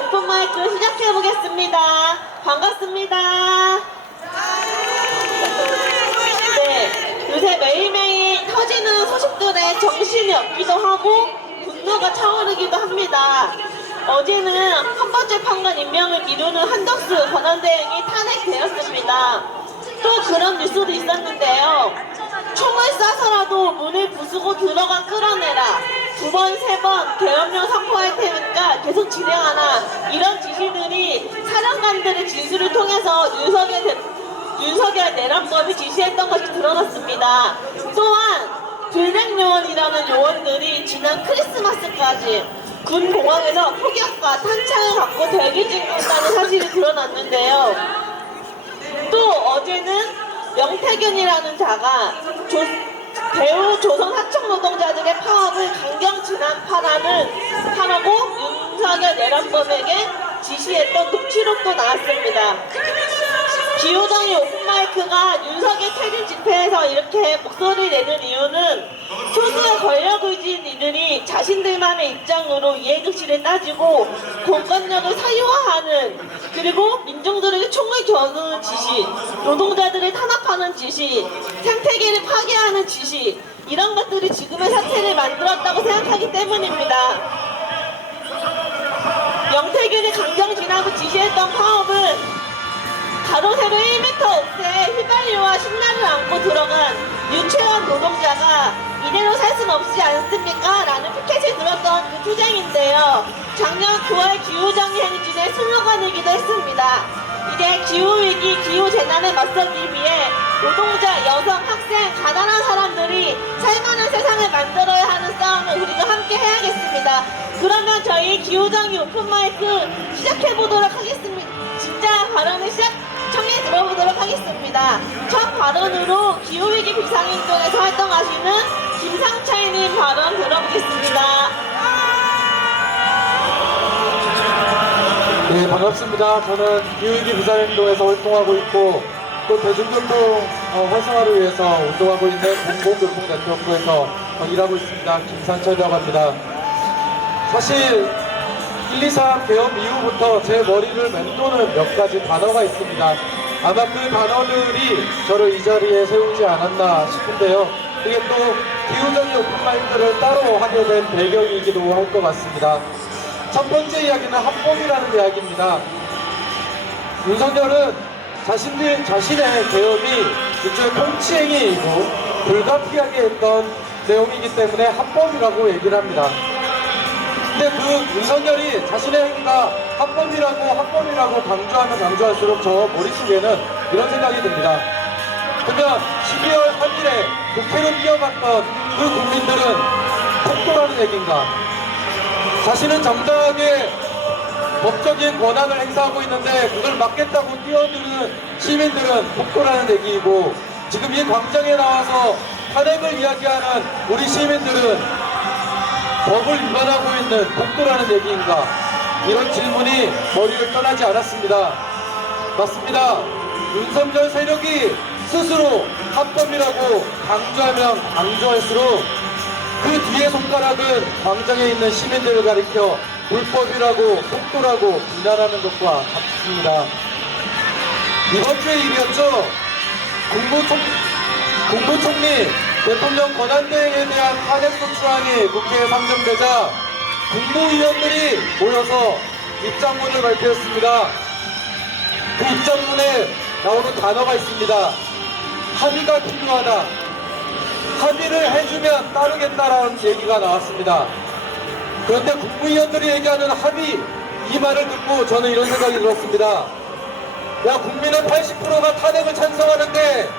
오픈마이크 시작해보겠습니다. 반갑습니다. 네, 요새 매일매일 터지는 소식들에 정신이 없기도 하고 분노가 차오르기도 합니다. 어제는 첫 번째 판관 임명을 미루는 한덕수 권한대행이 탄핵되었습니다. 또 그런 뉴스도 있었는데요. 총을 쏴서라도 문을 부수고 들어가 끌어내라. 두 번, 세 번 계엄령 선포할 테니까 계속 진행하라. 이런 지시들이 사령관들의 지시를 통해서 윤석열 내란법이 지시했던 것이 드러났습니다. 또한 불백요원이라는 요원들이 지난 크리스마스까지 군 공항에서 폭격과 탄창을 갖고 대기 중이었다는 사실이 드러났는데요. 또 어제는 명태균이라는 자가 대우 조선 하청 노동자들의 파업을 강경 진압하라고 윤석열 내란법에게 지시했던 녹취록도 나왔습니다. 기호정의 오픈마이크가 윤석열 퇴진 집회에서 이렇게 목소리를 내는 이유는 소수의 권력의지인 이들이 자신들만의 입장으로 이해득실을 따지고 공권력을 사유화하는, 그리고 민중들에게 총을 겨누는 지시, 노동자들을 탄압하는 지시, 생태계를 파괴하는 지시, 이런 것들이 지금의 사태를 만들었다고 생각하기 때문입니다. 명태균이 강경 진압을 지시했던 파업은 가로 세로 1m 억새에 휘발유와 신나를 안고 들어간 유채원 노동자가 이대로 살 순 없지 않습니까? 라는 피켓을 들었던 그 투쟁인데요. 작년 9월 기후정의 행진의 슬로건이기도 했습니다. 이제 기후위기, 기후재난에 맞서기 위해 노동자, 여성, 학생, 가난한 사람들이 살만한 세상을 만들어야 하는 싸움을 우리가 함께 해야겠습니다. 그러면 저희 기후정의 오픈마이크 시작해보도록 하겠습니다. 진짜 발언을 청해 들어보도록 하겠습니다. 첫 발언으로 기후위기 비상행동에서 활동하시는 김상철님 발언 들어보겠습니다. 네, 반갑습니다. 저는 기후위기 비상행동에서 활동하고 있고 또 대중교통 활성화를 위해서 운동하고 있는 공공교통 네트워크에서 일하고 있습니다. 김상철이라고 합니다. 사실 1, 2, 3 계엄 이후부터 제 머리를 맴도는 몇 가지 단어가 있습니다. 아마 그 단어들이 저를 이 자리에 세우지 않았나 싶은데요. 이게 또 기후정의 오픈마이크를 따로 하게 된 배경이기도 할 것 같습니다. 첫 번째 이야기는 합법이라는 이야기입니다. 윤석열은 자신의 계엄이 일종의 통치행위이고 불가피하게 했던 내용이기 때문에 합법이라고 얘기를 합니다. 근데 그 윤석열이 자신의 행위가 합법이라고 강조할수록 저 머릿속에는 이런 생각이 듭니다. 그러면 12월 3일에 국회로 뛰어갔던 그 국민들은 폭도라는 얘기인가? 자신은 정당하게 법적인 권한을 행사하고 있는데 그걸 막겠다고 뛰어드는 시민들은 폭도라는 얘기이고, 지금 이 광장에 나와서 탄핵을 이야기하는 우리 시민들은 법을 위반하고 있는 폭도라는 얘기인가? 이런 질문이 머리를 떠나지 않았습니다. 맞습니다. 윤석열 세력이 스스로 합법이라고 강조하면 강조할수록 그 뒤에 손가락은 광장에 있는 시민들을 가리켜 불법이라고 폭도라고 비난하는 것과 같습니다. 이번 주의 일이었죠. 국무총리 대통령 권한대행에 대한 탄핵소추안이 국회에 상정되자 국무위원들이 모여서 입장문을 발표했습니다. 그 입장문에 나오는 단어가 있습니다. 합의가 필요하다. 합의를 해주면 따르겠다라는 얘기가 나왔습니다. 그런데 국무위원들이 얘기하는 합의, 이 말을 듣고 저는 이런 생각이 들었습니다. 야, 국민의 80%가 탄핵을 찬성하는데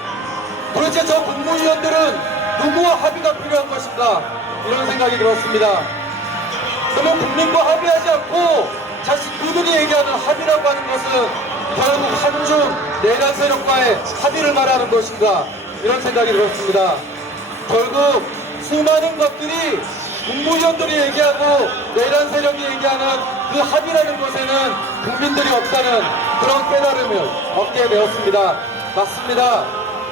도대체 저 국무위원들은 누구와 합의가 필요한 것인가? 이런 생각이 들었습니다. 그러면 국민과 합의하지 않고 그들이 얘기하는 합의라고 하는 것은 결국 한중 내란 세력과의 합의를 말하는 것인가? 이런 생각이 들었습니다. 결국 수많은 것들이 국무위원들이 얘기하고 내란 세력이 얘기하는 그 합의라는 것에는 국민들이 없다는 그런 깨달음을 얻게 되었습니다. 맞습니다.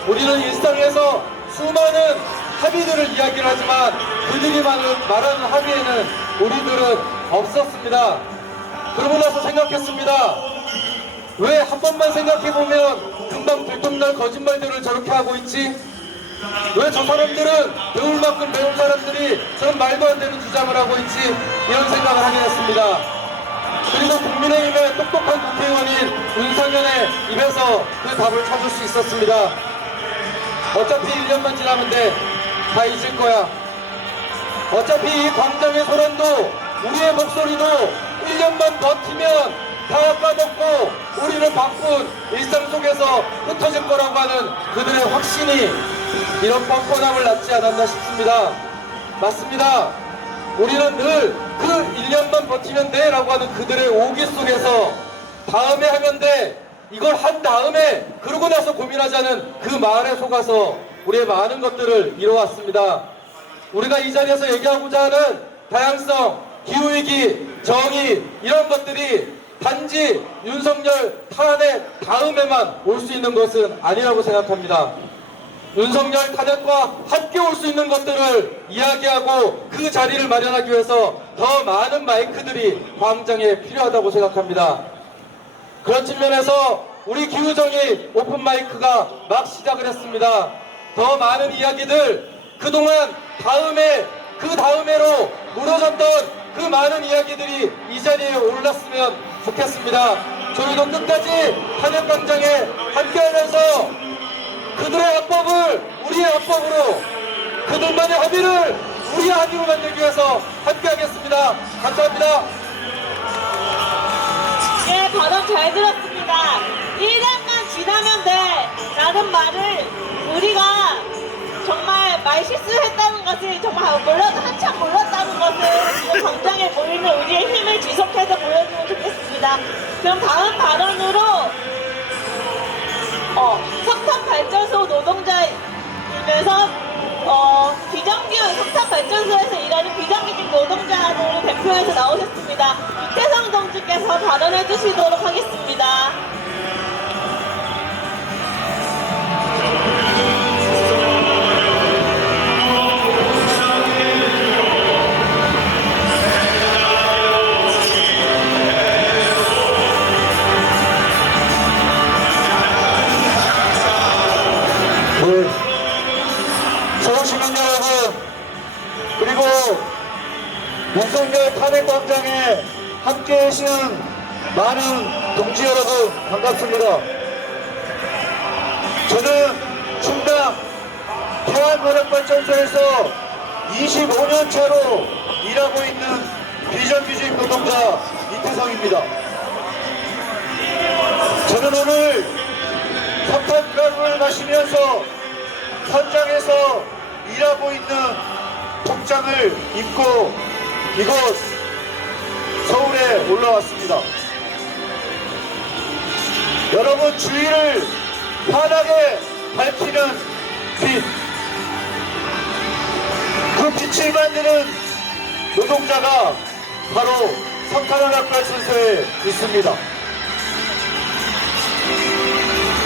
우리는 일상에서 수많은 합의들을 이야기를 하지만 그들이 말하는 합의에는 우리들은 없었습니다. 그러고 나서 생각했습니다. 왜 한 번만 생각해보면 금방 들통날 거짓말들을 저렇게 하고 있지? 왜 저 사람들은 배울 만큼 배운 사람들이 저런 말도 안 되는 주장을 하고 있지? 이런 생각을 하게 됐습니다. 그리고 국민의힘의 똑똑한 국회의원인 윤석열의 입에서 그 답을 찾을 수 있었습니다. 어차피 1년만 지나면 돼. 다 잊을 거야. 어차피 이 광장의 소란도 우리의 목소리도 1년만 버티면 다 까먹고 우리를 바꾼 일상 속에서 흩어질 거라고 하는 그들의 확신이 이런 뻔뻔함을 낳지 않았나 싶습니다. 맞습니다. 우리는 늘 그 1년만 버티면 돼 라고 하는 그들의 오기 속에서 다음에 하면 돼, 이걸 한 다음에 그러고 나서 고민하자는 그 말에 속아서 우리의 많은 것들을 이뤄왔습니다. 우리가 이 자리에서 얘기하고자 하는 다양성, 기후위기, 정의, 이런 것들이 단지 윤석열 탄핵 다음에만 올 수 있는 것은 아니라고 생각합니다. 윤석열 탄핵과 함께 올 수 있는 것들을 이야기하고 그 자리를 마련하기 위해서 더 많은 마이크들이 광장에 필요하다고 생각합니다. 그런 측면에서 우리 기후정의 오픈마이크가 막 시작을 했습니다. 더 많은 이야기들, 그동안 다음에 그 다음에로 무너졌던 그 많은 이야기들이 이 자리에 올랐으면 좋겠습니다. 저희도 끝까지 탄핵광장에 함께하면서 그들의 합법을 우리의 합법으로, 그들만의 합의를 우리의 합의로 만들기 위해서 함께하겠습니다. 감사합니다. 예, 발언 잘 들었습니다. 1년만 지나면 돼 라는 말을 우리가 정말 말 실수했다는 것을 정말 한참 몰랐다는 것을 지금 광장에 모이는 우리의 힘을 지속해서 보여주면 좋겠습니다. 그럼 다음 발언으로 석탄발전소 노동자이면서 비정규 석탄발전소에서 일하는 비정규직 노동자를 대표해서 나오셨습니다. 유태성 동지께서 발언해 주시도록 하겠습니다. 서울시민 여러분, 그리고 윤석열 탄핵광장에 함께 계시는 많은 동지 여러분, 반갑습니다. 저는 충남 태안노력발전소에서 25년 차로 일하고 있는 비정규직 노동자 이태성입니다. 저는 오늘 석탄가루를 마시면서 현장에서 일하고 있는 복장을 입고 이곳 서울에 올라왔습니다. 여러분 주위를 환하게 밝히는 빛, 그 빛을 만드는 노동자가 바로 석탄화학발전소에 있습니다.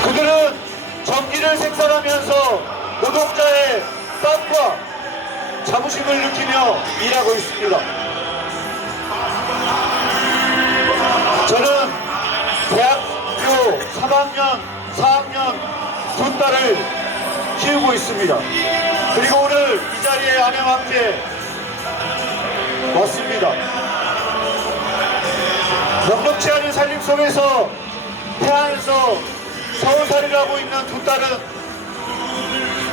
그들은 전기를 생산하면서 노동자의 땀과 자부심을 느끼며 일하고 있습니다. 저는 대학교 3학년, 4학년 두 딸을 키우고 있습니다. 그리고 오늘 이 자리에 아내와 함께 왔습니다. 넉넉지 않은 살림 속에서 태안에서 서울살이를 하고 있는 두 딸은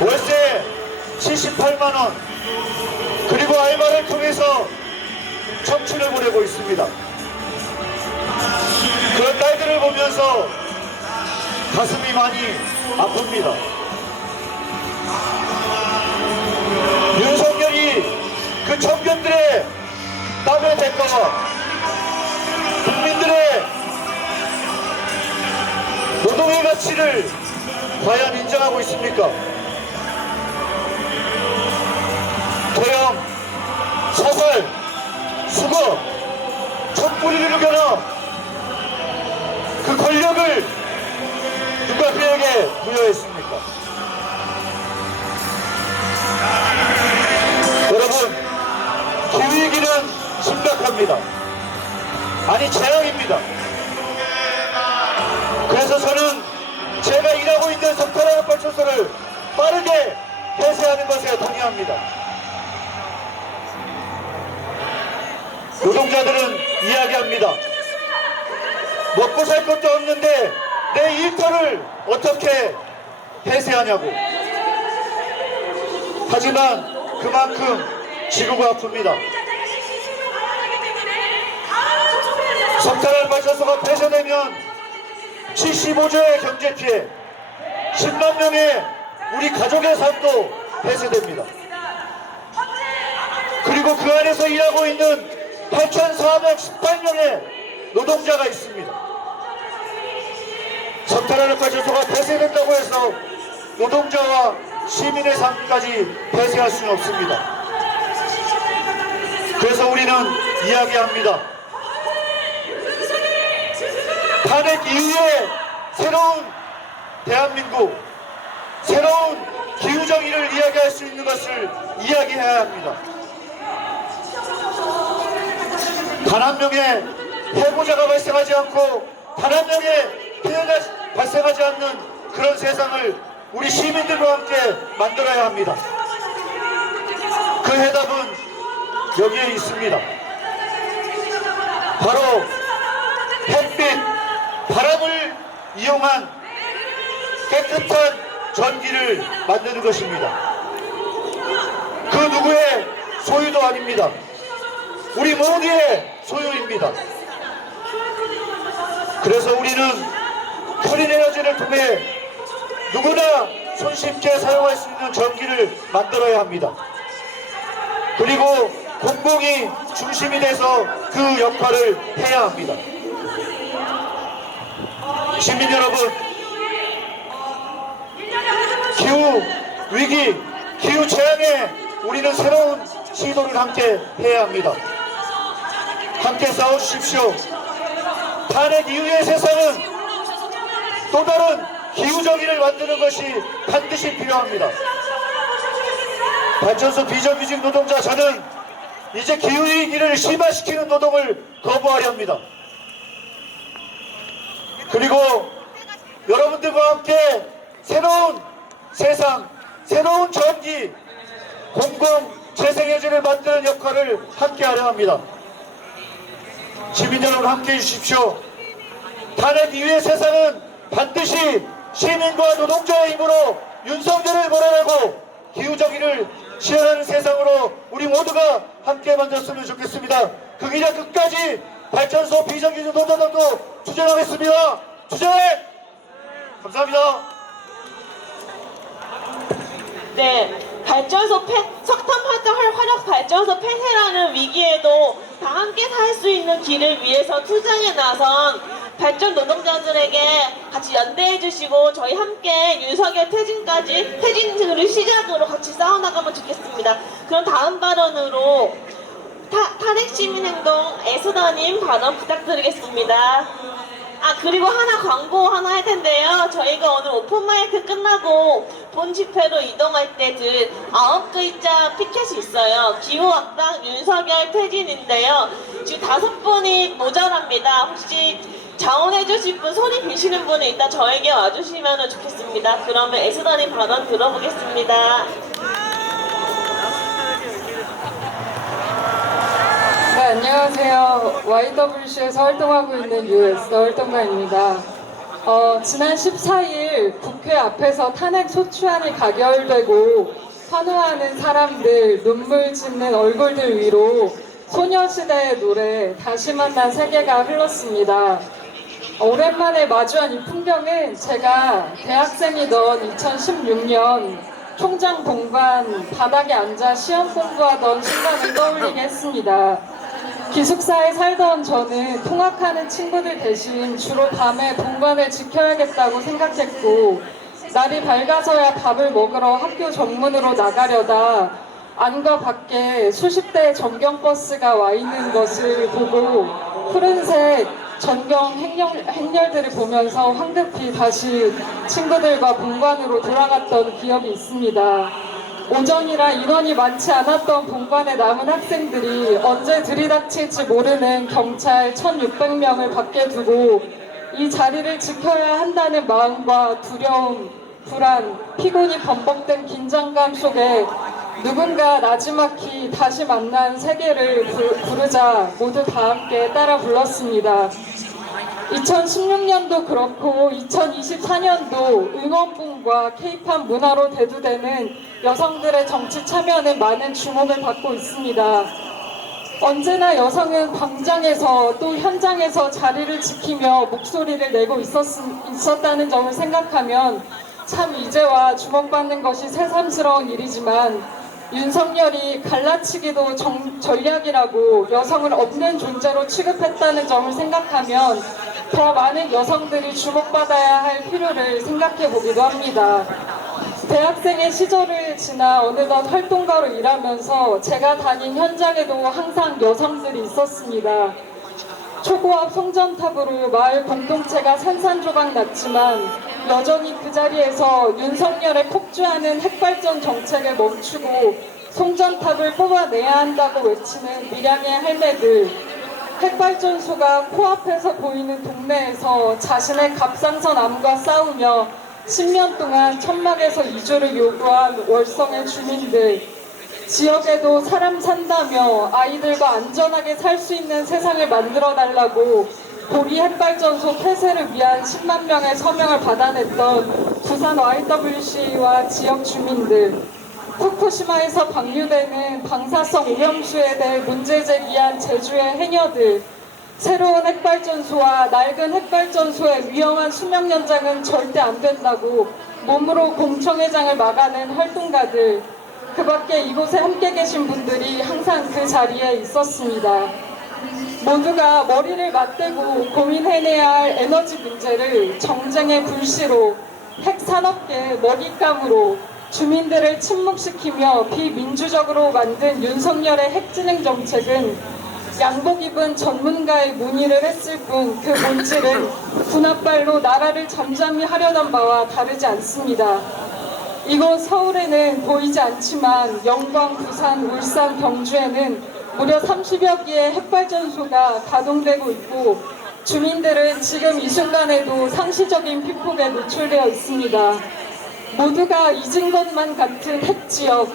월세 78만원, 그리고 알바를 통해서 청춘을 보내고 있습니다. 그런 딸들을 보면서 가슴이 많이 아픕니다. 윤석열이 그 청년들의 땀의 대가와 국민들의 노동의 가치를 과연 인정하고 있습니까? 토형, 사살, 수거, 촛불을 일으켜라. 그 권력을 누가 그에게 부여했습니까? 여러분, 기후위기는 심각합니다. 아니 재앙입니다. 그래서 저는 제가 일하고 있는 석탄화력 발전소를 빠르게 폐쇄하는 것에 동의합니다. 노동자들은 이야기합니다. 먹고 살 것도 없는데 내 일터를 어떻게 폐쇄하냐고. 하지만 그만큼 지구가 아픕니다. 석탄화력 발전소가 폐쇄되면 75조의 경제 피해, 10만 명의 우리 가족의 삶도 폐쇄됩니다. 그리고 그 안에서 일하고 있는 8,418명의 노동자가 있습니다. 석탄화력 발전소가 폐쇄된다고 해서 노동자와 시민의 삶까지 폐쇄할 수는 없습니다. 그래서 우리는 이야기합니다. 탄핵 이후에 새로운 대한민국, 새로운 기후정의를 이야기할 수 있는 것을 이야기해야 합니다. 단 한 명의 해고자가 발생하지 않고 단 한 명의 피해가 발생하지 않는 그런 세상을 우리 시민들과 함께 만들어야 합니다. 그 해답은 여기에 있습니다. 바로 햇빛, 바람을 이용한 깨끗한 전기를 만드는 것입니다. 그 누구의 소유도 아닙니다. 우리 모두의 소유입니다. 그래서 우리는 클린 에너지를 통해 누구나 손쉽게 사용할 수 있는 전기를 만들어야 합니다. 그리고 공공이 중심이 돼서 그 역할을 해야 합니다. 시민 여러분, 기후 위기, 기후 재앙에 우리는 새로운 시도를 함께 해야 합니다. 함께 싸워주십시오. 탄핵 이후의 세상은 또 다른 기후정의를 만드는 것이 반드시 필요합니다. 발전소 비정규직 노동자 저는 이제 기후위기를 심화시키는 노동을 거부하려 합니다. 그리고 여러분들과 함께 새로운 세상, 새로운 전기, 공공 재생에너지를 만드는 역할을 함께 하려 합니다. 시민 여러분 함께 해주십시오. 탄핵 이후의 세상은 반드시 시민과 노동자의 힘으로 윤석열을 몰아내고 기후정의를 실현하는 세상으로 우리 모두가 함께 만들었으면 좋겠습니다. 그 길의 끝까지 발전소 비정규직 노동자들도 투쟁하겠습니다. 투쟁! 감사합니다. 네, 석탄 화력 발전소 폐쇄라는 위기에도 다 함께 살 수 있는 길을 위해서 투쟁에 나선 발전 노동자들에게 같이 연대해 주시고 저희 함께 윤석열 퇴진을 시작으로 같이 싸워나가면 좋겠습니다. 그럼 다음 발언으로 탄핵시민행동 에스더님 발언 부탁드리겠습니다. 그리고 광고 하나 할 텐데요. 저희가 오늘 오픈마이크 끝나고 본 집회로 이동할 때 들 9글자 피켓이 있어요. 기후학당 윤석열 퇴진인데요. 지금 5분이 모자랍니다. 혹시 자원해 주실 분, 손이 비시는 분이 있다 저에게 와주시면 좋겠습니다. 그러면 에스더님 발언 들어보겠습니다. 네, 안녕하세요. YWC에서 활동하고 있는 US 활동가입니다. 지난 14일 국회 앞에서 탄핵 소추안이 가결되고 환호하는 사람들, 눈물 짓는 얼굴들 위로 소녀시대의 노래 다시 만난 세계가 흘렀습니다. 오랜만에 마주한 이 풍경은 제가 대학생이던 2016년 총장 본관 바닥에 앉아 시험 공부하던 순간을 떠올리게 했습니다. 기숙사에 살던 저는 통학하는 친구들 대신 주로 밤에 본관을 지켜야겠다고 생각했고 날이 밝아서야 밥을 먹으러 학교 정문으로 나가려다 안과 밖에 수십 대의 전경버스가 와 있는 것을 보고 푸른색 전경 행렬들을 보면서 황급히 다시 친구들과 본관으로 돌아갔던 기억이 있습니다. 오전이라 인원이 많지 않았던 본관에 남은 학생들이 언제 들이닥칠지 모르는 경찰 1,600명을 밖에 두고 이 자리를 지켜야 한다는 마음과 두려움, 불안, 피곤이 범벅된 긴장감 속에 누군가 나지막히 다시 만난 세계를 부르자 모두 다 함께 따라 불렀습니다. 2016년도 그렇고 2024년도 응원봉과 K-팝 문화로 대두되는 여성들의 정치 참여는 많은 주목을 받고 있습니다. 언제나 여성은 광장에서 또 현장에서 자리를 지키며 목소리를 내고 있었다는 점을 생각하면 참 이제와 주목받는 것이 새삼스러운 일이지만 윤석열이 갈라치기도 전략이라고 여성을 없는 존재로 취급했다는 점을 생각하면 더 많은 여성들이 주목받아야 할 필요를 생각해 보기도 합니다. 대학생의 시절을 지나 어느덧 활동가로 일하면서 제가 다닌 현장에도 항상 여성들이 있었습니다. 초고압 송전탑으로 마을 공동체가 산산조각 났지만 여전히 그 자리에서 윤석열의 폭주하는 핵발전 정책을 멈추고 송전탑을 뽑아내야 한다고 외치는 밀양의 할매들, 핵발전소가 코앞에서 보이는 동네에서 자신의 갑상선 암과 싸우며 10년 동안 천막에서 이주를 요구한 월성의 주민들, 지역에도 사람 산다며 아이들과 안전하게 살 수 있는 세상을 만들어 달라고 고리 핵발전소 폐쇄를 위한 10만 명의 서명을 받아냈던 부산 YWC와 지역 주민들, 후쿠시마에서 방류되는 방사성 오염수에 대해 문제 제기한 제주의 해녀들, 새로운 핵발전소와 낡은 핵발전소의 위험한 수명 연장은 절대 안 된다고 몸으로 공청회장을 막아낸 활동가들, 그 밖에 이곳에 함께 계신 분들이 항상 그 자리에 있었습니다. 모두가 머리를 맞대고 고민해내야 할 에너지 문제를 정쟁의 불씨로, 핵산업계의 먹잇감으로 주민들을 침묵시키며 비민주적으로 만든 윤석열의 핵진행 정책은 양복 입은 전문가의 문의를 했을 뿐 그 본질은 군합발로 나라를 잠잠히 하려던 바와 다르지 않습니다. 이곳 서울에는 보이지 않지만 영광, 부산, 울산, 경주에는 무려 30여 개의 핵발전소가 가동되고 있고 주민들은 지금 이 순간에도 상시적인 피폭에 노출되어 있습니다. 모두가 잊은 것만 같은 핵지역,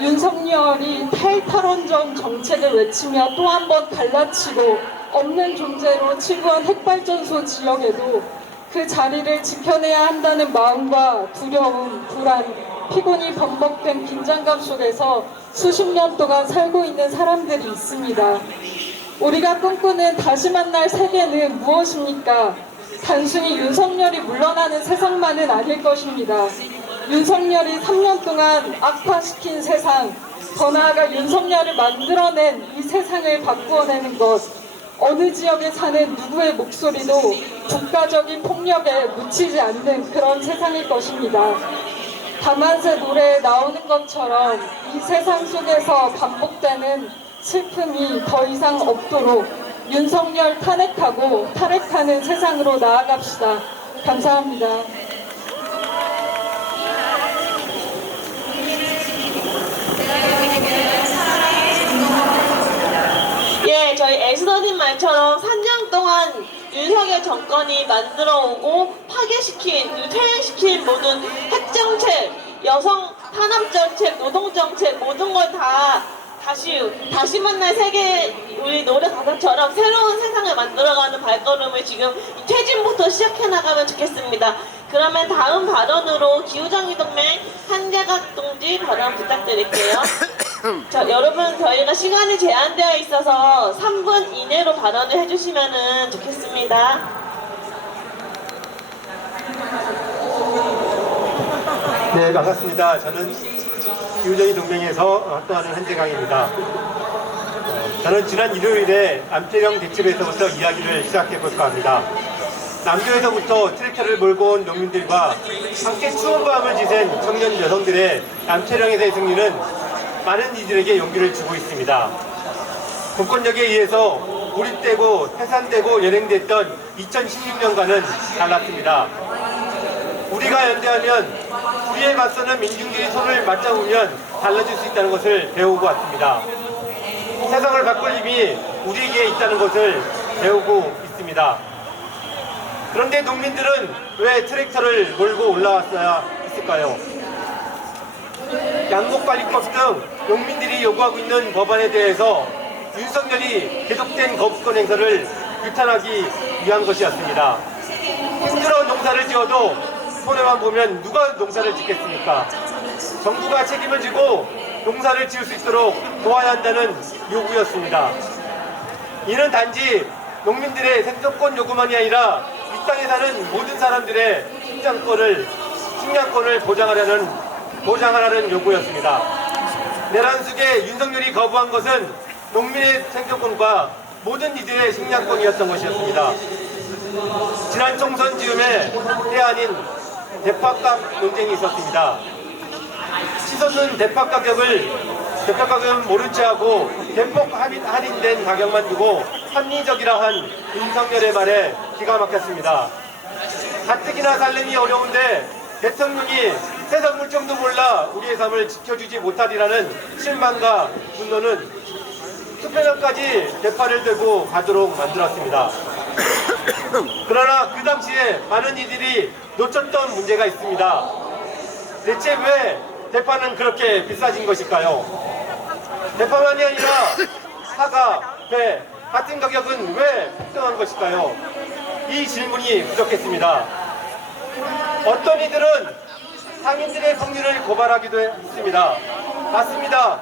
윤석열이 탈탈원전 정책을 외치며 또 한 번 갈라치고 없는 존재로 치부한 핵발전소 지역에도 그 자리를 지켜내야 한다는 마음과 두려움, 불안, 피곤이 범벅된 긴장감 속에서 수십 년 동안 살고 있는 사람들이 있습니다. 우리가 꿈꾸는 다시 만날 세계는 무엇입니까? 단순히 윤석열이 물러나는 세상만은 아닐 것입니다. 윤석열이 3년 동안 악화시킨 세상, 더 나아가 윤석열을 만들어낸 이 세상을 바꾸어내는 것, 어느 지역에 사는 누구의 목소리도 국가적인 폭력에 묻히지 않는 그런 세상일 것입니다. 다만새 노래에 나오는 것처럼 이 세상 속에서 반복되는 슬픔이 더 이상 없도록 윤석열 탄핵하고 탈핵하는 세상으로 나아갑시다. 감사합니다. 예, 저희 에스더님 말처럼 3년 동안 윤석열 정권이 만들어오고 파괴시킨, 퇴행시킨 모든 핵정책, 여성 탄압정책, 노동정책 모든 걸 다 다시 만날 세계, 우리 노래 가사처럼 새로운 세상을 만들어가는 발걸음을 지금 퇴진부터 시작해 나가면 좋겠습니다. 그러면 다음 발언으로 기후정의 동맹 한재갑 동지 발언 부탁드릴게요. 자, 여러분 저희가 시간이 제한되어 있어서 3분 이내로 발언을 해주시면 좋겠습니다. 네, 반갑습니다. 저는 기후정의 동맹에서 활동하는 한재강입니다. 저는 지난 일요일에 암태령 대첩에서부터 이야기를 시작해볼까 합니다. 남도에서부터 트랙터를 몰고 온 농민들과 함께 추운 밤을 지샌 청년 여성들의 남태령에서의 승리는 많은 이들에게 용기를 주고 있습니다. 공권력에 의해서 고립되고 해산되고 연행됐던 2016년과는 달랐습니다. 우리가 연대하면 우리에 맞서는 민중들이 손을 맞잡으면 달라질 수 있다는 것을 배우고 왔습니다. 세상을 바꿀 힘이 우리에게 있다는 것을 배우고 있습니다. 그런데 농민들은 왜 트랙터를 몰고 올라왔어야 했을까요? 양곡관리법 등 농민들이 요구하고 있는 법안에 대해서 윤석열이 계속된 거부권 행사를 규탄하기 위한 것이었습니다. 힘들어 농사를 지어도 손해만 보면 누가 농사를 짓겠습니까? 정부가 책임을 지고 농사를 지을 수 있도록 도와야 한다는 요구였습니다. 이는 단지 농민들의 생존권 요구만이 아니라 이 땅에 사는 모든 사람들의 식량권을 보장하라는 요구였습니다. 내란 속에 윤석열이 거부한 것은 농민의 생존권과 모든 이들의 식량권이었던 것이었습니다. 지난 총선 즈음에 때 아닌 대파값 논쟁이 있었습니다. 치솟는 대파 가격은 모른 채 하고 대폭 할인된 가격만 두고 합리적이라 한 윤석열의 말에 기가 막혔습니다. 가뜩이나 살림이 어려운데 대통령이 세상 물정도 몰라 우리의 삶을 지켜주지 못하리라는 실망과 분노는 투표장까지 대파를 들고 가도록 만들었습니다. 그러나 그 당시에 많은 이들이 놓쳤던 문제가 있습니다. 대체 왜 대파는 그렇게 비싸진 것일까요? 대파만이 아니라 사과, 배 같은 가격은 왜 폭등한 것일까요? 이 질문이 부족했습니다. 어떤 이들은 상인들의 법률을 고발하기도 했습니다. 맞습니다.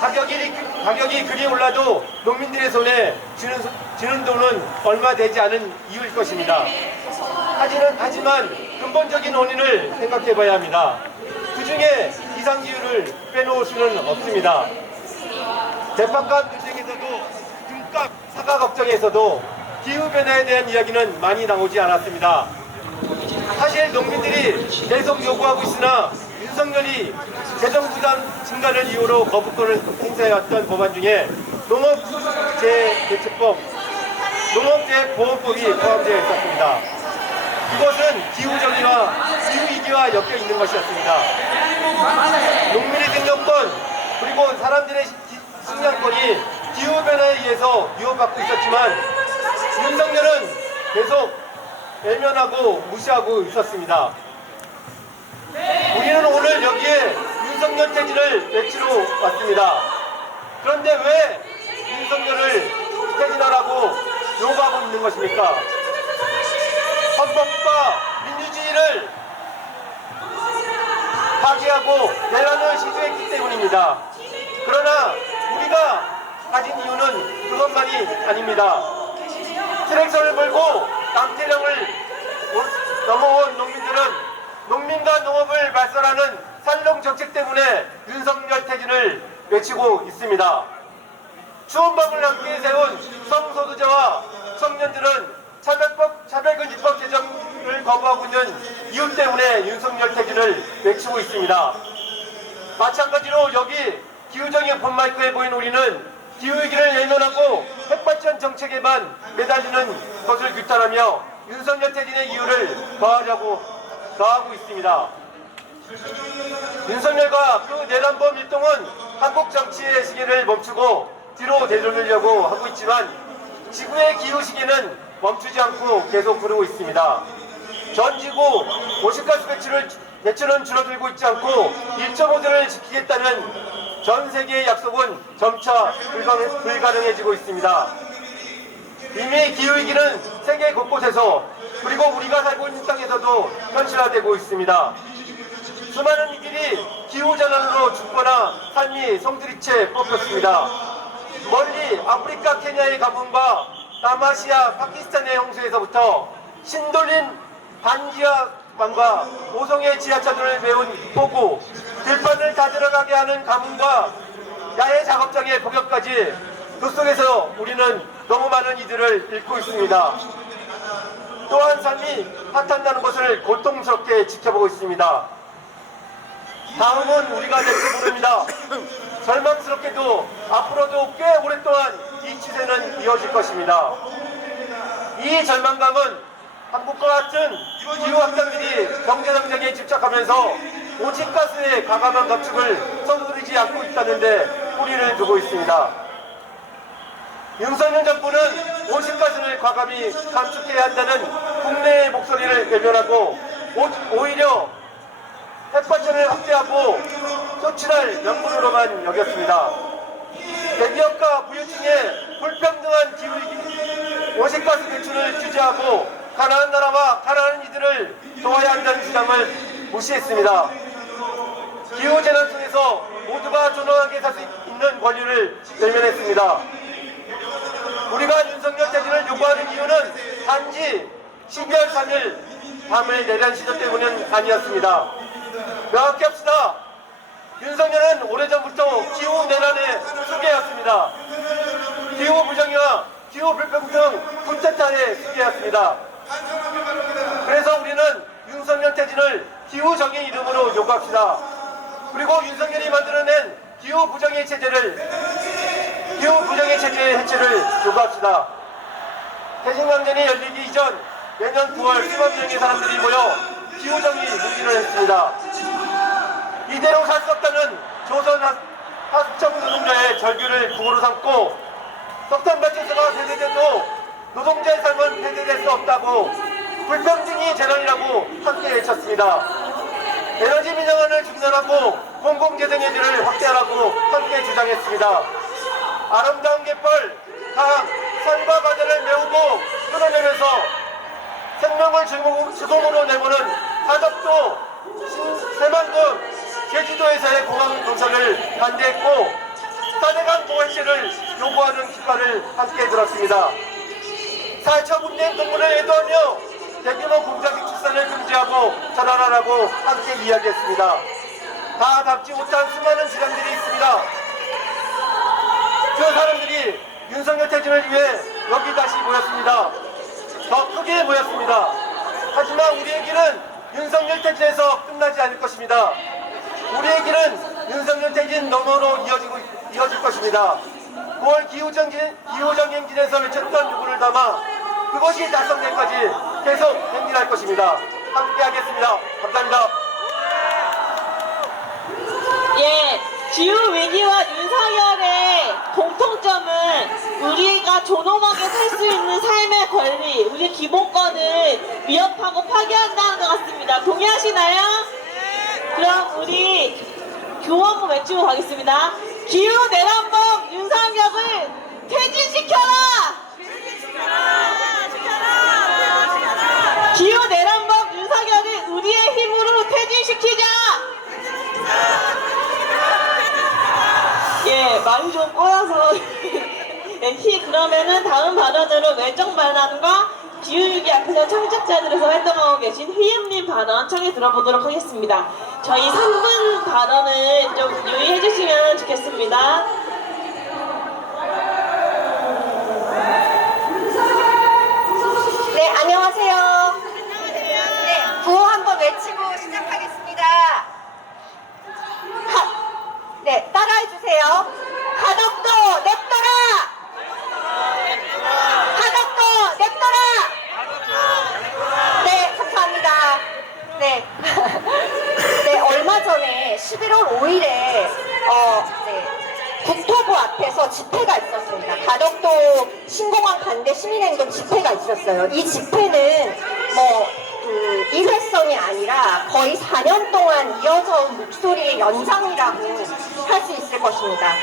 가격이 그리 올라도 농민들의 손에 쥐는 돈은 얼마 되지 않은 이유일 것입니다. 하지만 근본적인 원인을 생각해 봐야 합니다. 그 중에 이상기후를 빼놓을 수는 없습니다. 대파값 논쟁에서도 금값 사과 걱정에서도 기후변화에 대한 이야기는 많이 나오지 않았습니다. 사실 농민들이 계속 요구하고 있으나 윤석열이 재정부담 증가를 이유로 거부권을 행사해왔던 법안 중에 농업재해대책법, 농업재해보험법이 포함되어 있었습니다. 이것은 기후위기와 엮여 있는 것이었습니다. 농민의 생존권 그리고 사람들의 식량권이 기후변화에 의해서 위협받고 있었지만 윤석열은 계속 외면하고 무시하고 있었습니다. 우리는 오늘 여기에 윤석열 퇴진을 외치러 왔습니다. 그런데 왜 윤석열을 퇴진하라고 요구하고 있는 것입니까? 헌법과 민주주의를 파기하고 내란을 시도했기 때문입니다. 그러나 우리가 가진 이유는 그것만이 아닙니다. 트랙터를 몰고 남태령을 넘어온 농민들은 농민과 농업을 말살하는 살롱 정책 때문에 윤석열 퇴진을 외치고 있습니다. 추운 밤을 함께 세운 성소수자와 청년들은 차별금지법 제정을 거부하고 있는 이유 때문에 윤석열 퇴진을 외치고 있습니다. 마찬가지로 여기 기후적인 폰마이크에 보인 우리는 기후위기를 외면하고 핵발전 정책에만 매달리는 것을 규탄하며 윤석열 퇴진의 이유를 더하고 있습니다. 윤석열과 그 내란범 일동은 한국 정치의 시계를 멈추고 뒤로 되돌리려고 하고 있지만 지구의 기후 시계는 멈추지 않고 계속 흐르고 있습니다. 전 지구 오십가스 배출은 줄어들고 있지 않고 1.5도를 지키겠다는 전 세계의 약속은 점차 불가능해지고 있습니다. 이미 기후위기는 세계 곳곳에서 그리고 우리가 살고 있는 땅에서도 현실화되고 있습니다. 수많은 이들이 기후전환으로 죽거나 삶이 송두리째 뽑혔습니다. 멀리 아프리카 케냐의 가뭄과 남아시아 파키스탄의 홍수에서부터 신돌린 반지하반과 오송의 지하차도를 메운 폭우, 들판을 다 들어가게 하는 가뭄과 야외 작업장의 폭염까지 그 속에서 우리는 너무 많은 이들을 잃고 있습니다. 또한 삶이 파탄나는 것을 고통스럽게 지켜보고 있습니다. 다음은 우리가 될지 모릅니다. 절망스럽게도 앞으로도 꽤 오랫동안 이 추세는 이어질 것입니다. 이 절망감은 한국과 같은 기후 확장들이 경제 성장에 집착하면서 오직가스의 과감한 감축을 서두르지 않고 있다는데 뿌리를 두고 있습니다. 윤석열 정부는 오직가스를 과감히 감축해야 한다는 국내의 목소리를 외면하고 오히려 핵발전을 확대하고 소출할 명분으로만 여겼습니다. 대기업과 부유층의 불평등한 기후위기, 오색가스 배출을 규제하고 가난한 나라와 가난한 이들을 도와야 한다는 주장을 무시했습니다. 기후재난 속에서 모두가 존엄하게 살 수 있는 권리를 외면했습니다. 우리가 윤석열 퇴진을 요구하는 이유는 단지 12월 3일 밤을 내란 시도 때문은 아니었습니다. 명확히 합시다. 윤석열은 오래전부터 기후 내란의 수괴였습니다. 기후 부정의와 기후 불평등 구태타의 수괴였습니다. 그래서 우리는 윤석열 퇴진을 기후 정의 이름으로 요구합시다. 그리고 윤석열이 만들어낸 기후 부정의 체제의 해체를 요구합시다. 퇴진 강전이 열리기 이전 내년 9월 수만 명의 사람들이 모여 기후정의 문기를 했습니다. 이대로 살 수 없다는 조선 하수청 노동자의 절규를 구호로 삼고 석탄발전소가 폐쇄돼도 노동자의 삶은 폐쇄될 수 없다고 불평등이 재난이라고 함께 외쳤습니다. 에너지 민영화를 중단하고 공공재생에너지를 확대하라고 함께 주장했습니다. 아름다운 갯벌, 강, 산과 바다를 메우고 끌어내면서 생명을 주공으로 내모는 가덕도, 새만금, 제주도에서의 공항 건설을 반대했고 4대강 보호해체를 요구하는 기파를 함께 들었습니다. 4차 문재인 동문을 애도하며 대규모 공작식 출산을 금지하고 전환하라고 함께 이야기했습니다. 다 답지 못한 수많은 주장들이 있습니다. 그 사람들이 윤석열 퇴진을 위해 여기 다시 모였습니다. 더 크게 모였습니다. 하지만 우리의 길은 윤석열 퇴진에서 끝나지 않을 것입니다. 우리의 길은 윤석열 퇴진 너머로 이어질 것입니다. 9월 기후정행진에서 외쳤던 요구를 담아 그것이 달성될 때까지 계속 행진할 것입니다. 함께 하겠습니다. 감사합니다. 예, 기후위기와 윤석열의 공통점은 우리가 존엄하게 살 수 있는 삶의 권리, 우리의 기본권을 위협하고 파괴한다는 것 같습니다. 동의하시나요? 그럼 우리 구호 한번 외치고 가겠습니다. 기후내란범 윤석열을 퇴진시켜라! 기후내란범 윤석열을 우리의 힘으로 퇴진시키자! 예, 말이 좀 꼬여서 그러면은 다음 발언으로 외적 반란과 기후위기 앞에서 창작자들에서 활동하고 계신 휘임님 발언 청해 들어보도록 하겠습니다. 저희 3분 발언을 좀 유의해 주시면 좋겠습니다. 네, 안녕하세요. 네, 구호 한번 외치고 시작하겠습니다. 네, 따라해주세요. 가덕도 냅둬라! 가덕도 냅둬라! 네, 감사합니다. 네. 네, 얼마 전에 11월 5일에 네, 국토부 앞에서 집회가 있었습니다. 가덕도 신공항 반대 시민행동 집회가 있었어요. 이 집회는 일회성이 아니라 거의 4년 동안 이어져 온 목소리의 연장이라고 할 수 있을 것입니다.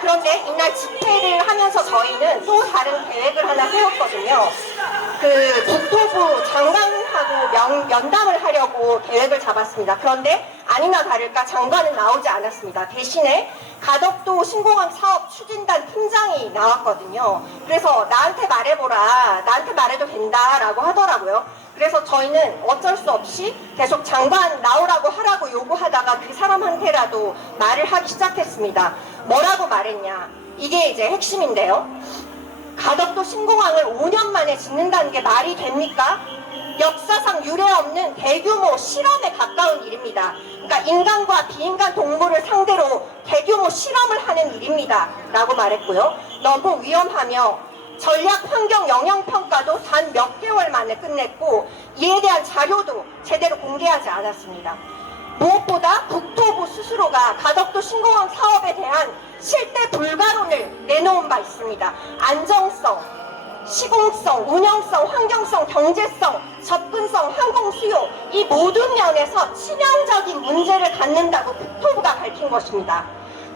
그런데 이날 집회를 하면서 저희는 또 다른 계획을 하나 세웠거든요. 그 국토부 장관하고 면담을 하려고 계획을 잡았습니다. 그런데 아니나 다를까 장관은 나오지 않았습니다. 대신에 가덕도 신공항 사업 추진단 팀장이 나왔거든요. 그래서 나한테 말해보라, 나한테 말해도 된다라고 하더라고요. 그래서 저희는 어쩔 수 없이 계속 장관 나오라고 하라고 요구하다가 그 사람한테라도 말을 하기 시작했습니다. 뭐라고 말했냐, 이게 이제 핵심인데요. 가덕도 신공항을 5년 만에 짓는다는 게 말이 됩니까? 역사상 유례 없는 대규모 실험에 가까운 일입니다. 그러니까 인간과 비인간 동물을 상대로 대규모 실험을 하는 일입니다 라고 말했고요. 너무 위험하며 전략 환경 영향 평가도 단 몇 개월 만에 끝냈고 이에 대한 자료도 제대로 공개하지 않았습니다. 무엇보다 국토부 스스로가 가덕도 신공항 사업에 대한 실태 불가론을 내놓은 바 있습니다. 안정성, 시공성, 운영성, 환경성, 경제성, 접근성, 항공 수요 이 모든 면에서 치명적인 문제를 갖는다고 국토부가 밝힌 것입니다.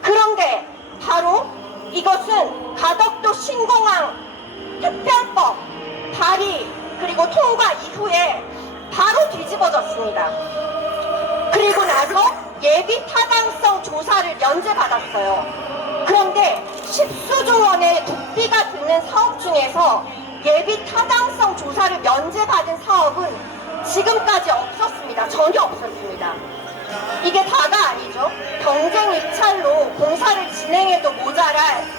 그런데 바로 이것은 가덕도 신공항 특별법 발의 그리고 통과 이후에 바로 뒤집어졌습니다. 그리고 나서 예비 타당성 조사를 면제받았어요. 그런데 십수조 원의 국비가 드는 사업 중에서 예비 타당성 조사를 면제받은 사업은 지금까지 없었습니다. 전혀 없었습니다. 이게 다가 아니죠. 경쟁 입찰로 공사를 진행해도 모자랄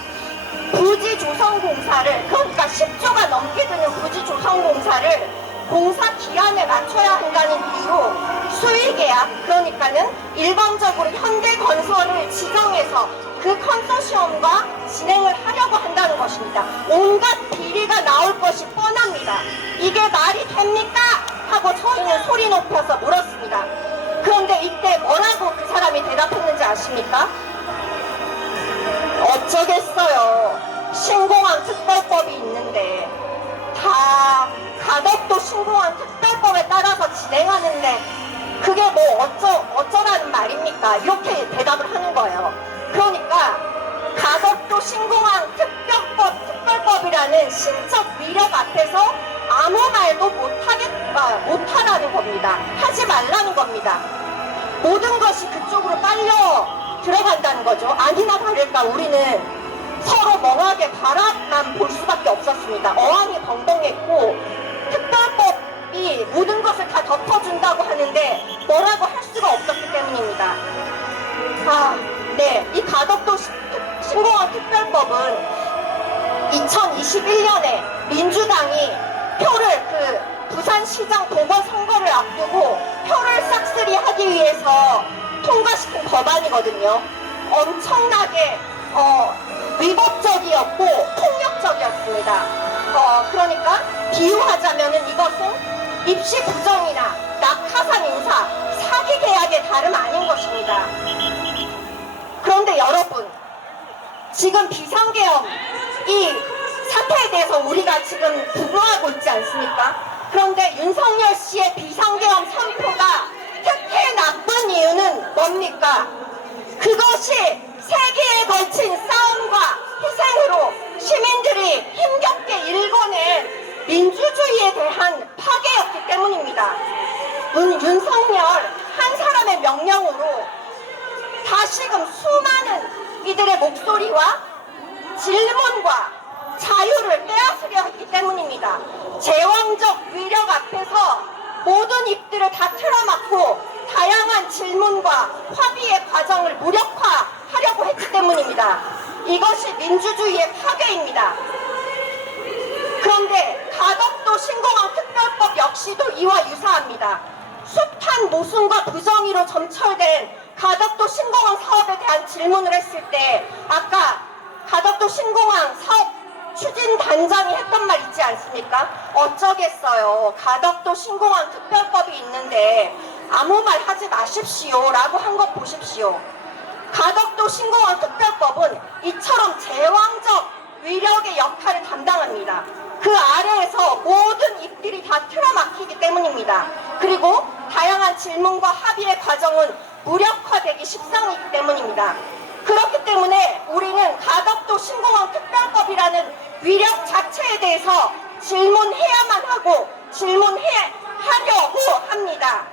부지 조성 공사를, 그러니까 10조가 넘게 드는 부지 조성 공사를 공사 기한에 맞춰야 한다는 이유로 수의계약, 그러니까는 일반적으로 현대건설을 지정해서 그 컨소시엄과 진행을 하려고 한다는 것입니다. 온갖 비리가 나올 것이 뻔합니다. 이게 말이 됩니까? 하고 저희는 소리 높여서 물었습니다. 그런데 이때 뭐라고 그 사람이 대답했는지 아십니까? 어쩌겠어요. 신공항 특별법이 있는데 다 가덕도 신공항 특별법에 따라서 진행하는데 그게 뭐 어쩌라는 말입니까? 이렇게 대답을 하는 거예요. 그러니까 가덕도 신공항 특별법이라는 신적 위력 앞에서 아무 말도 못하라는 겁니다. 하지 말라는 겁니다. 모든 것이 그쪽으로 빨려 들어간다는 거죠. 아니나 다를까 우리는 서로 멍하게 바라만 볼 수밖에 없었습니다. 어안이 벙벙했고 특별법이 모든 것을 다 덮어준다고 하는데 뭐라고 할 수가 없었기 때문입니다. 네, 이 가덕도 신공항 특별법은 2021년에 민주당이 표를 부산시장 보궐선거를 앞두고 표를 싹쓸이 하기 위해서 통과시킨 법안이거든요. 엄청나게 위법적이었고 폭력적이었습니다. 그러니까 비유하자면은 이것은 입시 부정이나 낙하산 인사, 사기 계약의 다름 아닌 것입니다. 그런데 여러분, 지금 비상계엄 이 사태에 대해서 우리가 지금 분노하고 있지 않습니까? 그런데 윤석열 씨의 비상계엄 선포가 특히 나쁜 이유는 뭡니까? 그것이 세기에 걸친 싸움과 희생으로 시민들이 힘겹게 일궈낸 민주주의에 대한 파괴였기 때문입니다. 윤석열 한 사람의 명령으로 다시금 수많은 이들의 목소리와 질문과 자유를 빼앗으려 했기 때문입니다. 제왕적 위력 앞에서 모든 입들을 다 틀어막고 다양한 질문과 합의의 과정을 무력화하려고 했기 때문입니다. 이것이 민주주의의 파괴입니다. 그런데 가덕도 신공항 특별법 역시도 이와 유사합니다. 숱한 모순과 부정의로 점철된 가덕도 신공항 사업에 대한 질문을 했을 때 아까 가덕도 신공항 사업 추진단장이 했던 말 있지 않습니까? 어쩌겠어요. 가덕도 신공항 특별법이 있는데 아무 말 하지 마십시오 라고 한 것 보십시오. 가덕도 신공항 특별법은 이처럼 제왕적 위력의 역할을 담당합니다. 그 아래에서 모든 입들이 다 틀어막히기 때문입니다. 그리고 다양한 질문과 합의의 과정은 무력화되기 십상이기 때문입니다. 그렇기 때문에 우리는 가덕도 신공항 특별법이라는 위력 자체에 대해서 질문해야만 하고 질문하려고 합니다.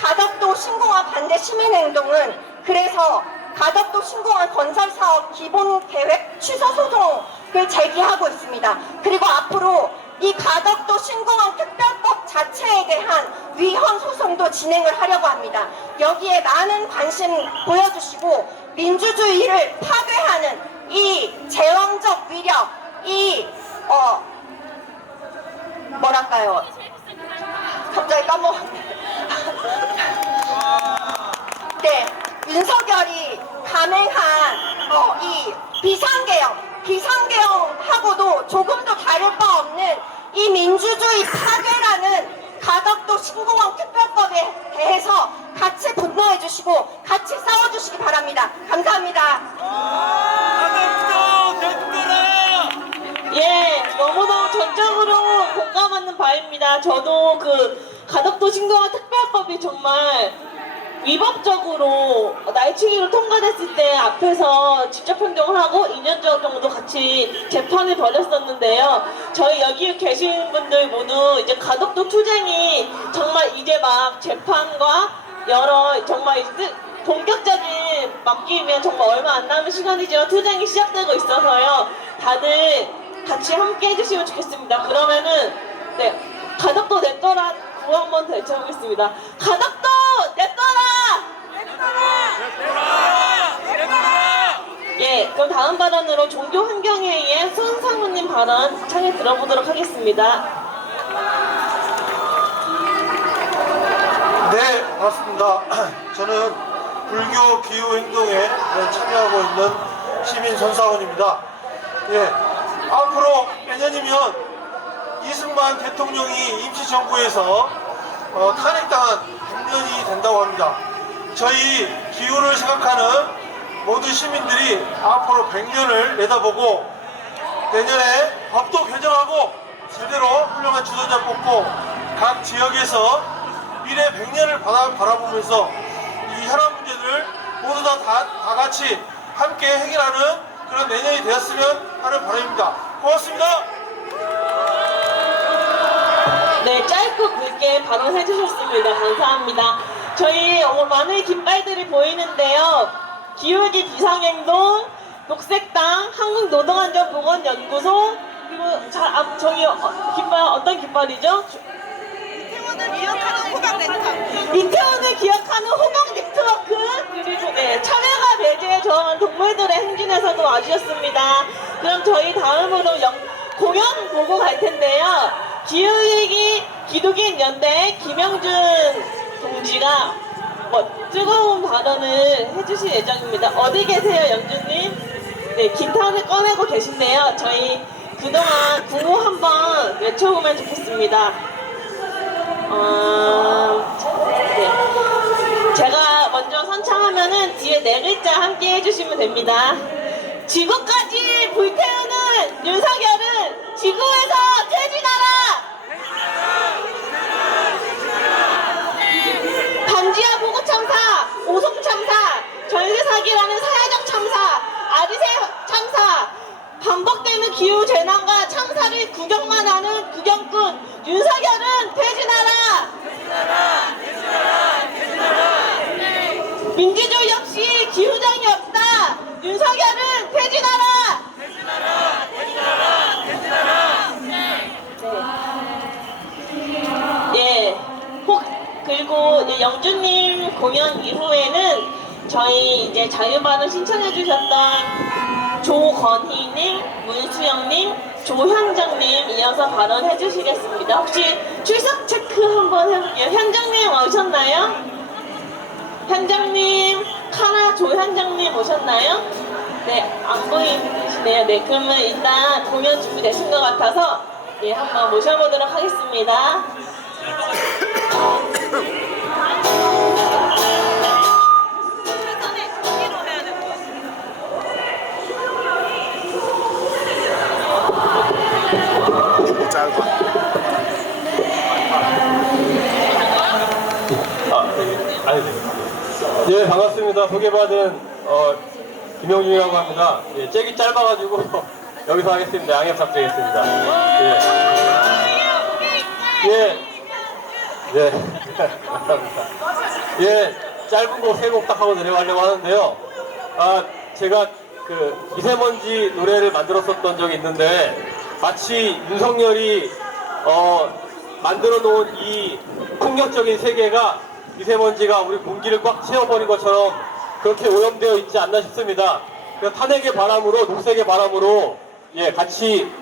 가덕도 신공항 반대 시민행동은 그래서 가덕도 신공항 건설사업 기본계획 취소 소송을 제기하고 있습니다. 그리고 앞으로 이 가덕도 신공항 특별법 자체에 대한 위헌 소송도 진행을 하려고 합니다. 여기에 많은 관심 보여주시고 민주주의를 파괴하는 이 제왕적 위력, 이 뭐랄까요? 갑자기 까먹었네. 네, 윤석열이 감행한 이 비상계엄, 비상계엄하고도 조금도 다를 바 없는 이 민주주의 파괴라는 가덕도 신공항 특별법에 대해서 같이 분노해 주시고 같이 싸워 주시기 바랍니다. 감사합니다. 예, 너무너무 전적으로 공감하는 바입니다. 저도 그 가덕도 신공항 특별법이 정말 위법적으로 날치기로 통과됐을 때 앞에서 직접 행동을 하고 2년 정도 같이 재판을 벌였었는데요. 저희 여기 계신 분들 모두 이제 가덕도 투쟁이 정말 이제 막 재판과 여러 정말 본격적인 맡기면 정말 얼마 안 남은 시간이지만 투쟁이 시작되고 있어서요. 다들 같이 함께 해주시면 좋겠습니다. 그러면은 네, 가덕도 내 거라 구호 한번 더 외쳐보겠습니다. 가덕도 내 거라! 예, 그럼 다음 발언으로 종교환경회의의 손상우님 발언 창에 들어보도록 하겠습니다. 네, 반갑습니다. 저는 불교 기후행동에 참여하고 있는 시민 손상훈입니다. 예, 앞으로 내년이면 이승만 대통령이 임시정부에서 탄핵당한 100년이 된다고 합니다. 저희 기후를 생각하는 모든 시민들이 앞으로 100년을 내다보고 내년에 법도 개정하고 제대로 훌륭한 지도자 뽑고 각 지역에서 미래 100년을 바라보면서 이 현안 문제들을 모두 다 같이 함께 해결하는 그런 내년이 되었으면 하는 바람입니다. 고맙습니다. 네, 짧고 굵게 발언해 주셨습니다. 감사합니다. 저희 많은 깃발들이 보이는데요. 기후위기 비상행동, 녹색당, 한국노동안전보건연구소, 그리고 저기 깃발 어떤 깃발이죠? 이태원을 기억하는 호박 네트워크, 그리고 네, 참여가 배제에 저항한 동물들의 행진에서도 와주셨습니다. 그럼 저희 다음으로 공연 보고 갈 텐데요. 기후위기 기독인 연대 김영준 동지가 뜨거운 발언을 해주실 예정입니다. 어디 계세요, 영준님? 네, 기타를 꺼내고 계신데요. 저희 그동안 구호 한번 외쳐보면 좋겠습니다. 네. 제가 먼저 선창하면은 뒤에 4글자 함께 해주시면 됩니다. 지구까지 불태우는 윤석열은 지구에서 퇴진하라! 반지하 보고 참사, 오송 참사, 전세 사기라는 사회적 참사, 아리새 참사, 반복되는 기후 재난과 참사를 구경만 하는 구경꾼 윤석열은 퇴진하라! 민주주의 없이 기후정이 없다! 윤석열은 퇴진하라! 예, 그리고 영준님 공연 이후에는 저희 이제 자유발언 신청해주셨던 조건희님, 문수영님, 조현정님 이어서 발언해 주시겠습니다. 혹시 출석 체크 한번 해볼게요. 현정님 오셨나요? 현정님, 카나 조현정님 오셨나요? 네, 안 보이시네요. 네, 그러면 일단 공연 준비되신 것 같아서 예, 한번 모셔보도록 하겠습니다. 네, 반갑습니다. 소개받은 김영준이라고 합니다. 예, 잭이 짧아가지고 여기서 하겠습니다. 양해 부탁드리겠습니다. 예, 감사합니다. 예, 짧은 곡 3곡 딱 하고 내려가려고 하는데요. 제가 그 미세먼지 노래를 만들었었던 적이 있는데 마치 윤석열이 만들어 놓은 이 폭력적인 세계가 미세먼지가 우리 공기를 꽉 채워버린 것처럼 그렇게 오염되어 있지 않나 싶습니다. 탄핵의 바람으로, 녹색의 바람으로 예, 같이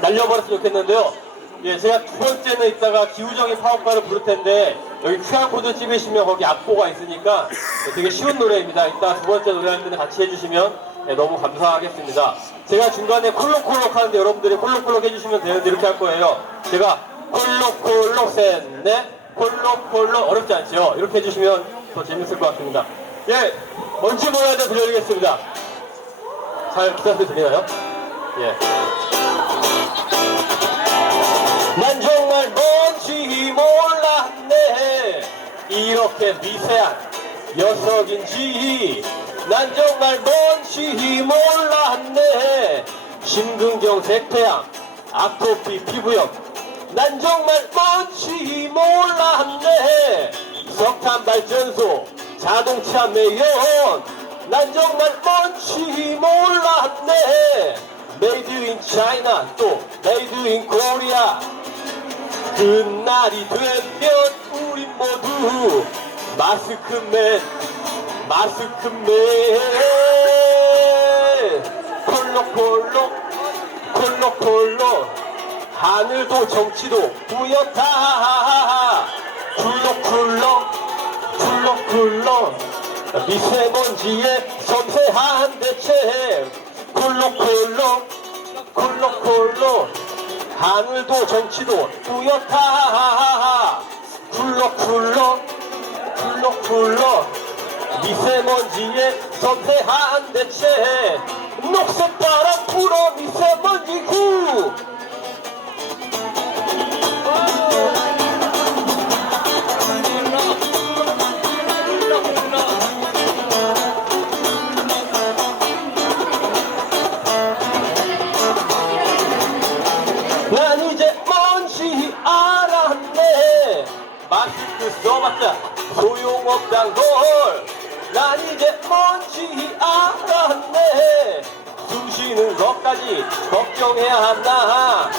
날려버렸으면 좋겠는데요. 예, 제가 두 번째는 이따가 기후정의 파업가를 부를 텐데 여기 QR코드 찍으시면 거기 악보가 있으니까 되게 쉬운 노래입니다. 이따 두 번째 노래하면 같이 해주시면 너무 감사하겠습니다. 제가 중간에 콜록콜록 하는데 여러분들이 콜록콜록 해주시면 되는데 이렇게 할 거예요. 제가 콜록콜록 셋넷 콜록콜록 어렵지 않죠? 이렇게 해주시면 더 재밌을 것 같습니다. 예, 먼지 모야 좀 들려드리겠습니다. 잘 기사한테 들리나요? 예. 난 정말 뭔지 몰랐네. 이렇게 미세한 녀석인지 난 정말 뭔지 몰랐네. 심근경 색태양 아토피 피부염 난 정말 뭔지 몰랐네. 석탄발전소 자동차 매연 난 정말 뭔지 몰랐네. 메이드 인 차이나 또 메이드 인 코리아 그날이 되면 우리 모두 마스크맨 콜록콜록 하늘도 정치도 뿌옇다. 쿨럭쿨럭 미세먼지의 섬세한 대책 콜록콜록 하늘도 정치도 뿌옇다. 쿨럭쿨럭 미세먼지의 섬세한 대책 녹색바람 불어 미세먼지 후 난 이제 뭔지 알았네. 마스크 써봤자 소용없단 걸. 난 이제 뭔지 알았네. 숨 쉬는 것까지 걱정해야 하나.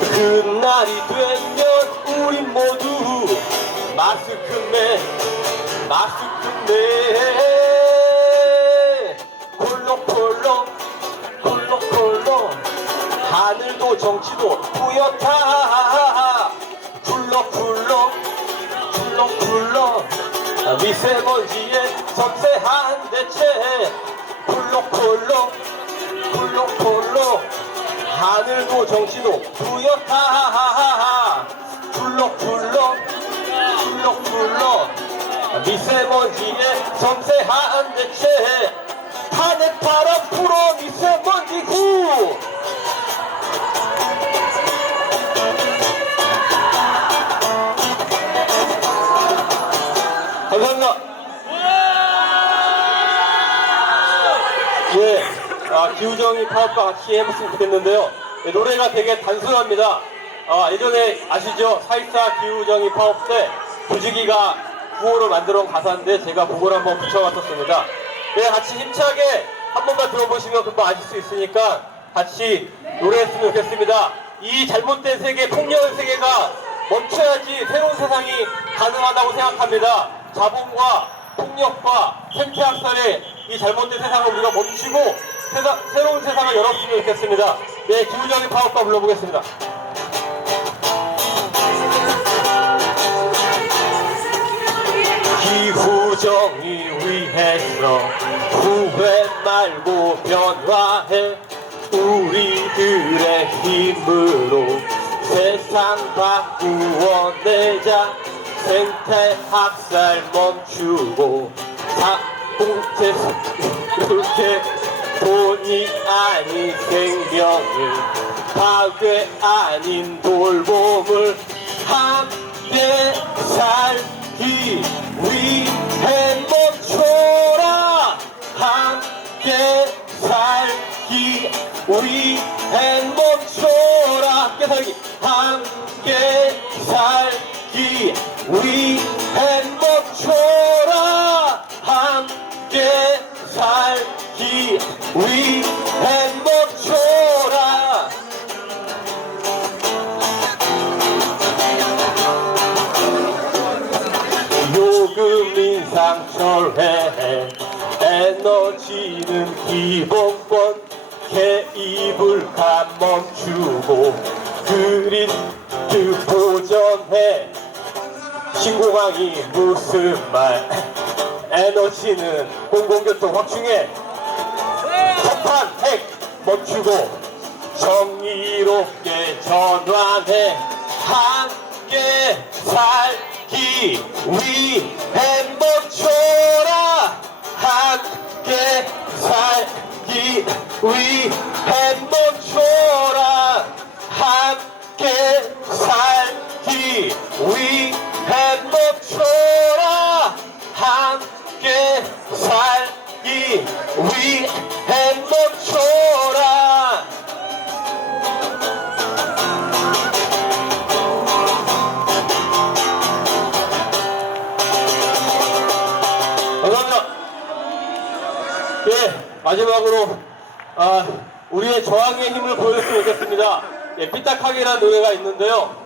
그날이 되면 우린 모두 마스크맨 콜록콜록 하늘도 정치도 뿌옇다. 쿨럭쿨럭 미세먼지의 섬세한 대책 쿨럭콜록 하늘도 정치도 뿌옇다. 쿨럭쿨럭 미세먼지의 섬세한 대책 탄핵 바람 불어 미세먼지 후 감사합니다. 예, 기우정이 파업과 같이 해봤으면 좋겠는데요. 예, 노래가 되게 단순합니다. 예전에 아시죠? 4.14 기우정이 파업 때 부지기가 구호로 만들어 온 가사인데 제가 그걸 한번 붙여봤었습니다. 예, 같이 힘차게 한 번만 들어보시면 금방 아실 수 있으니까 같이 노래했으면 좋겠습니다. 이 잘못된 세계, 폭력의 세계가 멈춰야지 새로운 세상이 가능하다고 생각합니다. 자본과 폭력과 생태학살의 이 잘못된 세상을 우리가 멈추고 새로운 세상을 열었으면 좋겠습니다. 네, 기우정이 파업과 불러보겠습니다. 기후정의 위해서 후회 말고 변화해 우리들의 힘으로 세상 바꾸어내자. 생태학살 멈추고 이렇게 돈이 아닌 생명을 파괴 아닌 돌봄을 함께 살기 위해 멈춰라. 함께 살기 위해 멈춰라. 함께 살기 함께 살기 위해 멈춰라. 함께 살기 위해 멈춰라. 요금 인상 철회 에너지는 기본권 개입을 멈추고 그리드 보전해. 신공항이 무슨 말. 에너지는 공공교통 확충해. 탄핵 멈추고 정의롭게 전환해 함께 살기 위해 멈춰라 함께 살기 위해 멈춰라 함께 살기 위해 멈춰라 함께 살기 위해 멈춰라. 감사합니다. 예, 마지막으로 우리의 저항의 힘을 보여줬으면 좋겠습니다. 예, 삐딱하게라는 노래가 있는데요.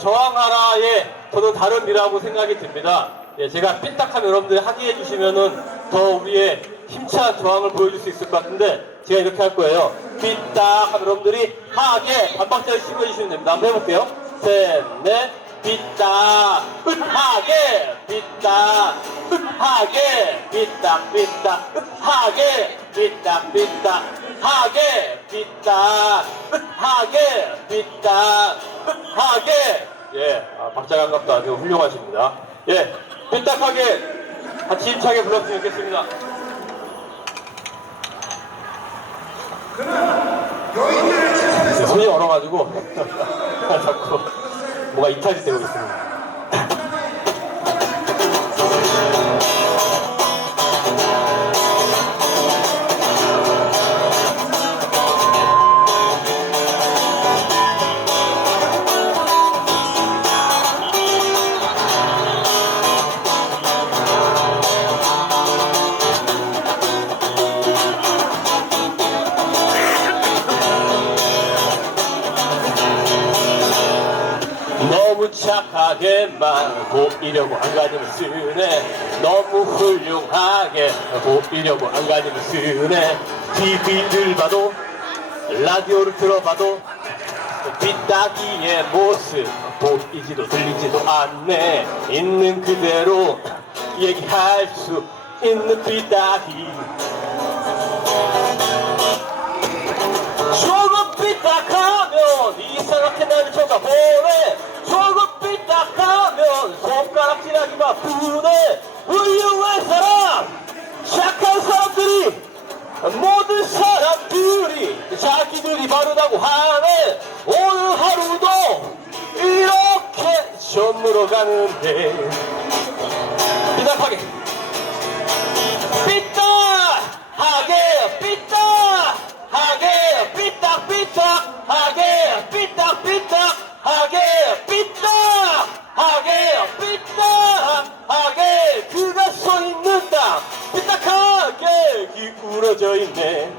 저항하라에 저는 다른 미라고 생각이 듭니다. 예, 제가 삐딱하면 여러분들이 하게 해주시면은 더 우리의 힘찬 저항을 보여줄 수 있을 것 같은데 제가 이렇게 할 거예요. 삐딱하면 여러분들이 하게 반박자를 씹어주시면 됩니다. 한번 해볼게요. 셋, 넷. 삐딱 하게 삐딱 하게 삐딱 삐딱 하게 삐딱 삐딱 하게 삐딱 하게 삐딱 하게. 예, 박자 감각도 아주 훌륭하십니다. 예, 삐딱하게 같이 힘차게 불렀으면 좋겠습니다. 손이 얼어가지고 자꾸 뭐가 이탈이 되고 있습니다. 너무 착하게만 보이려고 안간힘을 쓰네. 너무 훌륭하게 보이려고 안간힘을 쓰네. TV를 봐도 라디오를 들어봐도 삐딱이의 모습 보이지도 들리지도 않네. 있는 그대로 얘기할 수 있는 삐딱이. 조금 삐딱하면 이상하게 나를 쳐다보네. 조금 삐딱하면 손가락질하기 바쁘네. 훌륭한 사람 착한 사람들이 모든 사람들이 자기들이 바르다고 하네. 오늘 하루도 이렇게 저물어 가는데 삐딱하게 삐딱하게 삐딱하게 삐딱삐딱하게 삐딱삐딱하게 삐딱하게 삐딱하게 그가 서 있는 땅 삐딱하게 기울어져 있네.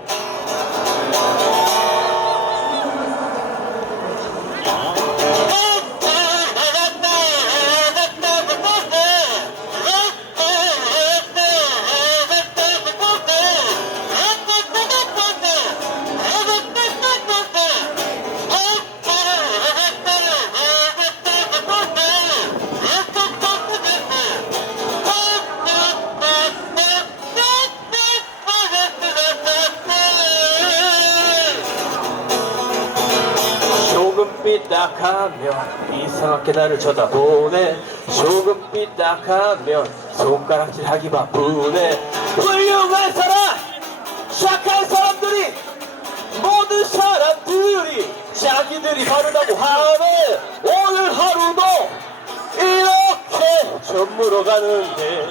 삐딱하면 이상하게 나를 쳐다보네. 조금 삐딱하면 손가락질 하기 바쁘네. 훌륭한 사람 착한 사람들이 모든 사람들이 자기들이 바르다고 하네. 오늘 하루도 이렇게 저물어 가는데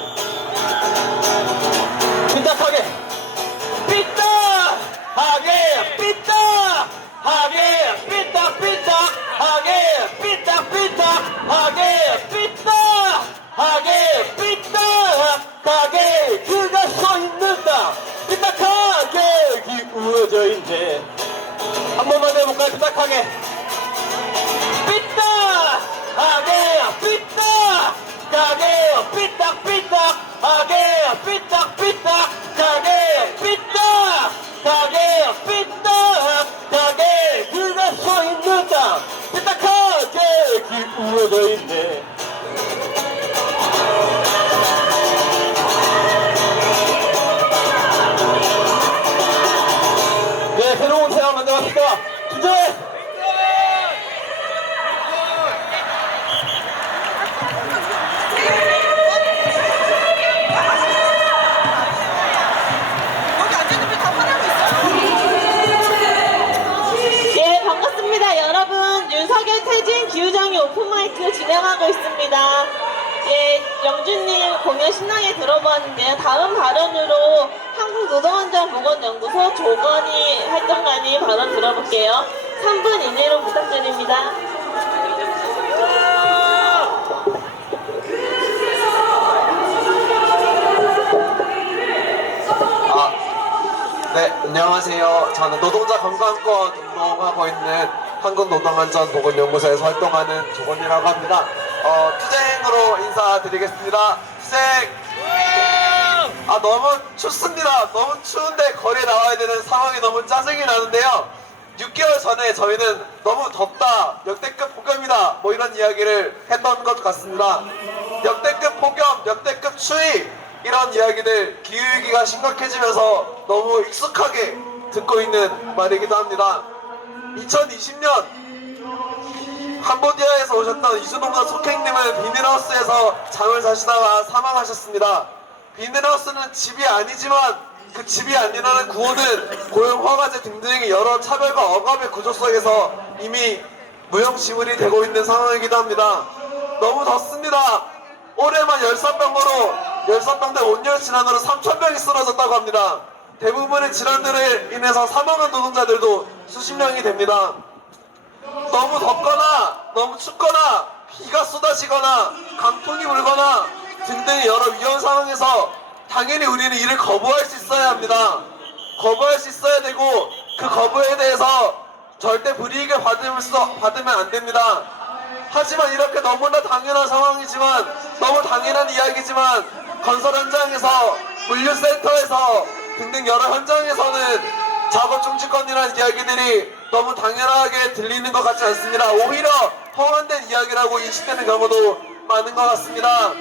삐딱하게 삐딱하게 삐딱하게 삐딱삐딱하게 삐딱삐딱하게 삐딱하게 삐딱하게 그가 서 있는 땅 삐딱하게 기울어져 있네. 한 번만 해볼까요? 삐딱하게 삐딱하게 삐딱하게 삐딱삐딱하게 삐딱삐딱하게 삐딱하게 삐딱하게 그가 서 있는 땅 삐딱하게 기울어져 있네. 네, 새로운 세상 만들어갑시다. 투쟁! 예, 반갑습니다. 여러분, 윤석열 퇴진 기후정의 오픈마이크 진행하고 있습니다. 예, 영준님 공연 신나게 들어보았는데요. 다음 발언으로 한국노동안전보건연구소 조건희 활동가님 발언 들어볼게요. 3분 이내로 부탁드립니다. 네, 안녕하세요. 저는 노동자 건강권 운동하고 있는 한국노동안전보건연구소에서 활동하는 조건이라고 합니다. 투쟁으로 인사드리겠습니다. 투쟁! 너무 춥습니다. 너무 추운데 거리에 나와야 되는 상황이 너무 짜증이 나는데요. 6개월 전에 저희는 너무 덥다, 역대급 폭염이다, 뭐 이런 이야기를 했던 것 같습니다. 역대급 폭염, 역대급 추위, 이런 이야기들 기후위기가 심각해지면서 너무 익숙하게 듣고 있는 말이기도 합니다. 2020년 캄보디아에서 오셨던 이수동자 속행님은 비닐하우스에서 잠을 자시다가 사망하셨습니다. 비닐하우스는 집이 아니지만 그 집이 아니라는 구호는 고용 허가제 등등의 여러 차별과 억압의 구조 속에서 이미 무용지물이 되고 있는 상황이기도 합니다. 너무 덥습니다. 올해만 열사병대 온열 질환으로 3,000명이 쓰러졌다고 합니다. 대부분의 질환들을 인해서 사망한 노동자들도 수십 명이 됩니다. 너무 덥거나 너무 춥거나 비가 쏟아지거나 강풍이 불거나 등등의 여러 위험 상황에서 당연히 우리는 이를 거부할 수 있어야 합니다. 거부할 수 있어야 되고 그 거부에 대해서 절대 불이익을 받으면 안 됩니다. 하지만 이렇게 너무나 당연한 상황이지만 너무 당연한 이야기지만 건설 현장에서 물류센터에서 등등 여러 현장에서는 작업 중지권이라는 이야기들이 너무 당연하게 들리는 것 같지 않습니다. 오히려 허황된 이야기라고 인식되는 경우도 많은 것 같습니다.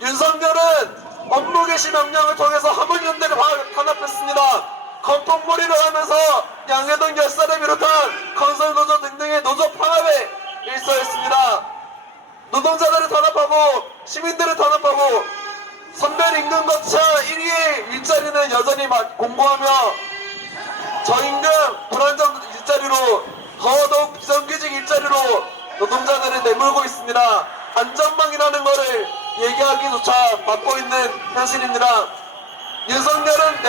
윤석열은 업무 개시 명령을 통해서 화물연대를 탄압했습니다. 검통몰이를 하면서 양해동 열사를 비롯한 건설노조 등등의 노조 파업에 일서했습니다. 노동자들을 탄압하고 시민들을 탄압하고 선별임금거차 1위의 일자리는 여전히 공고하며 저임금 불안정 일자리로 더더욱 비정규직 일자리로 노동자들을 내몰고 있습니다. 안전망이라는 것을 얘기하기조차 막고 있는 현실입니다. 윤석열은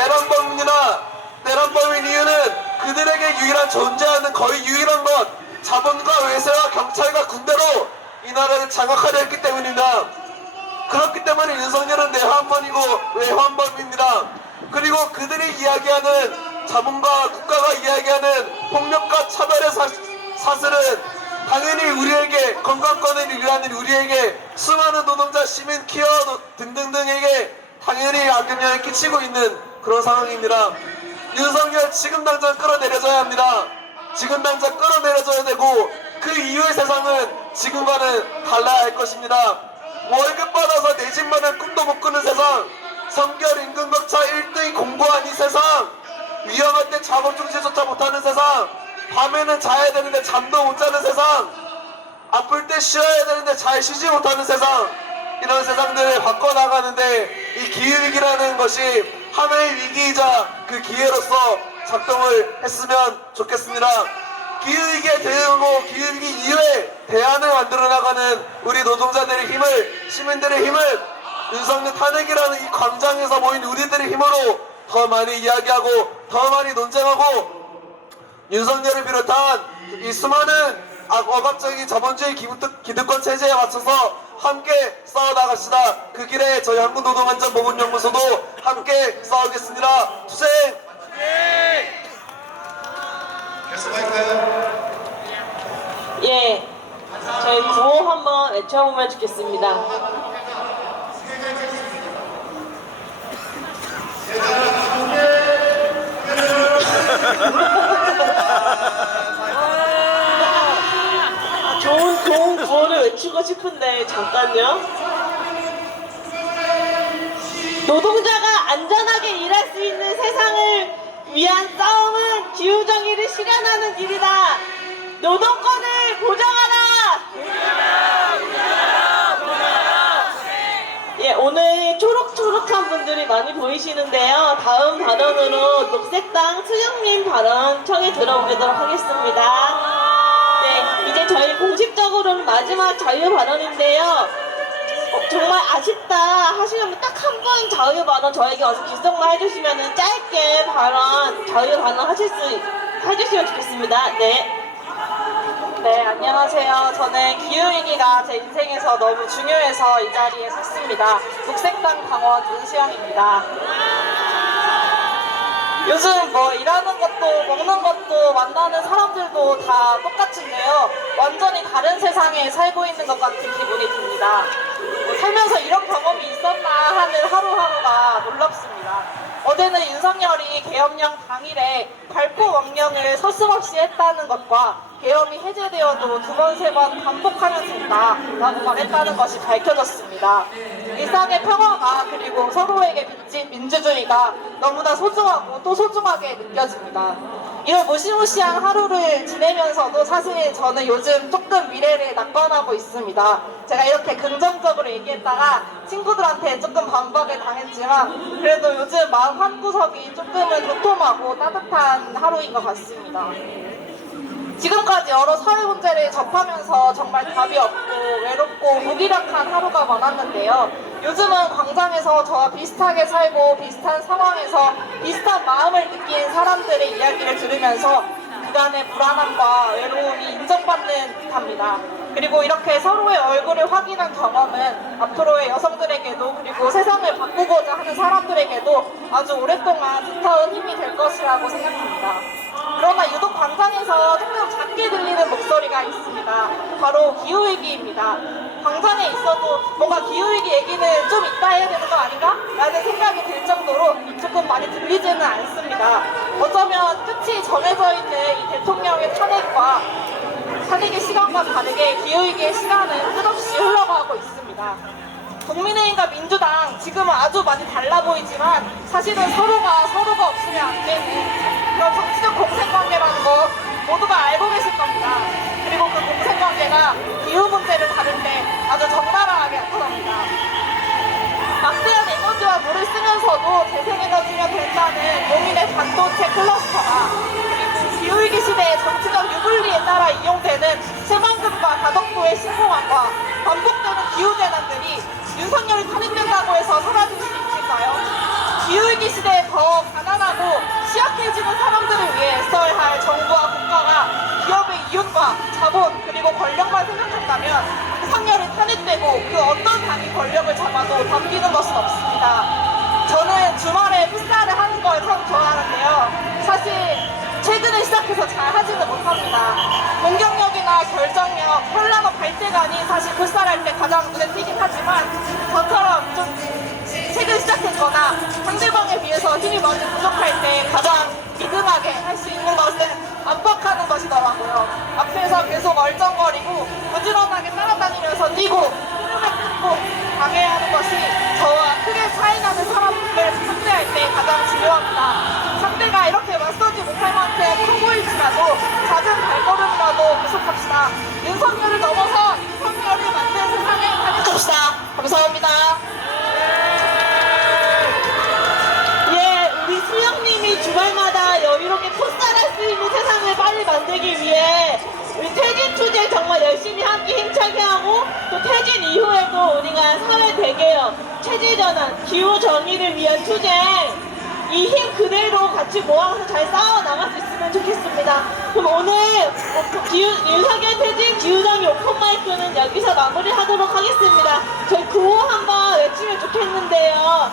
내란범인 이유는 그들에게 유일한 존재하는 거의 유일한 것 자본과 외세와 경찰과 군대로 이 나라를 장악하려 했기 때문입니다. 그렇기 때문에 윤석열은 내환범이고 외환범입니다. 그리고 그들이 이야기하는 자본과 국가가 이야기하는 폭력과 차별의 사슬은 당연히 우리에게 건강권을 일하는 우리에게 수많은 노동자, 시민, 기업 등등등에게 당연히 악영향을 끼치고 있는 그런 상황입니다. 윤석열 지금 당장 끌어내려져야 합니다. 지금 당장 끌어내려져야 되고 그 이후의 세상은 지금과는 달라야 할 것입니다. 월급 받아서 내 집만한 꿈도 못 꾸는 세상, 성별 임금격차 1등이 공고한 이 세상, 위험할 때 작업 중지조차 못하는 세상, 밤에는 자야 되는데 잠도 못 자는 세상, 아플 때 쉬어야 되는데 잘 쉬지 못하는 세상, 이런 세상들을 바꿔나가는데 이 기후위기라는 것이 하나의 위기이자 그 기회로서 작동을 했으면 좋겠습니다. 기후위기에 대응하고 기후위기 이후에 대안을 만들어나가는 우리 노동자들의 힘을, 시민들의 힘을 윤석열 탄핵이라는 이 광장에서 모인 우리들의 힘으로 더 많이 이야기하고 더 많이 논쟁하고 윤석열을 비롯한 이 수많은 억압적인 자본주의 기득권 체제에 맞춰서 함께 싸워나갑시다. 그 길에 저희 한국노동안전보건연구소도 함께 싸우겠습니다. 투쟁! 예, 저희 구호 한번 외쳐보면 좋겠습니다. 좋은 구호를 외치고 싶은데 잠깐요. 노동자가 안전하게 일할 수 있는 세상을 위한 싸움은 기후 실현하는 일이다. 노동권을 보장하라. 예, 오늘 초록초록한 분들이 많이 보이시는데요. 다음 발언으로 녹색당 수영님 발언 청해 들어보도록 하겠습니다. 네, 이제 저희 공식적으로는 마지막 자유 발언인데요. 정말 아쉽다 하시면 딱 한 번 자유 발언 저에게 와서 귓속말 해주시면 짧게 자유 발언 해주시면 좋겠습니다. 네. 네, 안녕하세요. 저는 기후위기가 제 인생에서 너무 중요해서 이 자리에 섰습니다. 녹색당 당원 윤수영입니다. 요즘 뭐 일하는 것도 먹는 것도 만나는 사람들도 다 똑같은데요. 완전히 다른 세상에 살고 있는 것 같은 기분이 듭니다. 살면서 이런 경험이 있었나 하는 하루하루가 놀랍습니다. 어제는 윤석열이 계엄령 당일에 발포 명령을 서슴없이 했다는 것과 계엄이 해제되어도 2번, 3번 반복하면서 했다라고 말했다는 것이 밝혀졌습니다. 일상의 평화가 그리고 서로에게 빚진 민주주의가 너무나 소중하고 또 소중하게 느껴집니다. 이런 무시무시한 하루를 지내면서도 사실 저는 요즘 조금 미래를 낙관하고 있습니다. 제가 이렇게 긍정적으로 얘기했다가 친구들한테 조금 반박을 당했지만 그래도 요즘 마음 한구석이 조금은 도톰하고 따뜻한 하루인 것 같습니다. 지금까지 여러 사회 문제를 접하면서 정말 답이 없고 외롭고 무기력한 하루가 많았는데요. 요즘은 광장에서 저와 비슷하게 살고 비슷한 상황에서 비슷한 마음을 느낀 사람들의 이야기를 들으면서 그간의 불안함과 외로움이 인정받는 듯합니다. 그리고 이렇게 서로의 얼굴을 확인한 경험은 앞으로의 여성들에게도 그리고 세상을 바꾸고자 하는 사람들에게도 아주 오랫동안 두터운 힘이 될 것이라고 생각합니다. 그러나 유독 광장에서 조금 작게 들리는 목소리가 있습니다. 바로 기후위기입니다. 광장에 있어도 뭔가 기후위기 얘기는 좀 이따 해야 되는 거 아닌가? 라는 생각이 들 정도로 조금 많이 들리지는 않습니다. 어쩌면 끝이 정해져 있는 이 대통령의 탄핵의 시간과 다르게 기후위기의 시간은 끝없이 흘러가고 있습니다. 국민의힘과 민주당 지금은 아주 많이 달라 보이지만 사실은 서로가 없으면 안 되는 그런 정치적 공생관계라는 거 모두가 알고 계실 겁니다. 그리고 그 공생관계가 기후 문제를 다룰 때 아주 적나라하게 나타납니다. 막대한 에너지와 물을 쓰면서도 재생에너지가 된다는 농민의 반도체 클러스터가 그리고 기후위기 시대의 정치적 유불리에 따라 이용되는 새만금과 다덕도의 신공함과 반복되는 기후재난들이 윤석열이 탄핵된다고 해서 사라질 수 있을까요? 기후위기 시대에 더 가난하고 취약해지는 사람들을 위해 애써야 할 정부와 국가가 기업의 이윤과 자본 그리고 권력만 생각한다면 윤석열이 탄핵되고 그 어떤 당이 권력을 잡아도 덤비는 것은 없습니다. 저는 주말에 풋살을 하는 걸 참 좋아하는데요. 사실 최근에 시작해서 잘 하지는 못합니다. 공격력이나 결정력, 현란한 발대감이 사실 풋살할 때 가장 눈에 띄긴 하지만 저처럼 좀 최근 시작했거나 상대방에 비해서 힘이 많이 부족할 때 가장 믿음하게 할 수 있는 것은 압박하는 것이더라고요. 앞에서 계속 얼쩡거리고 부지런하게 따라다니면서 뛰고 흐름을 끊고 방해하는 것이 저와 크게 차이나는 사람들을 상대할 때 가장 중요합니다. 상대가 이렇게 맞서지 못할 만큼 커 보일지라도 작은 발걸음이라도 계속합시다. 윤석열을 넘어서 윤석열을 만든 세상에 살아봅시다. 감사합니다. 예, 우리 수영님이 주말마다 여유롭게 풋살할 수 있는 세상을 빨리 만들기 위해 우리 퇴진 투쟁 정말 열심히 함께 힘차게 하고 또 퇴진 이후에도 우리가 사회 대개혁, 체제 전환, 기후 정의를 위한 투쟁 이 힘 그대로 같이 모아서 잘 싸워 나갈 수 있으면 좋겠습니다. 그럼 오늘 윤석열 퇴진 기후정의 오픈마이크는 여기서 마무리하도록 하겠습니다. 저희 구호 한번 외치면 좋겠는데요.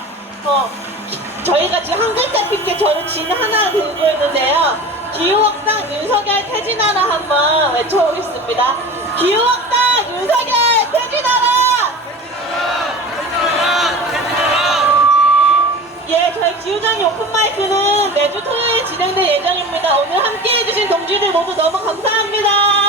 저희가 지금 한 글자 픽게 저는 진 하나 들고 있는데요. 기후학당 윤석열 퇴진하라 한번 외쳐보겠습니다. 기후학당 윤석열 퇴진하라! 예, 저희 기후정의 오픈마이크는 매주 토요일 진행될 예정입니다. 오늘 함께 해주신 동지들 모두 너무 감사합니다.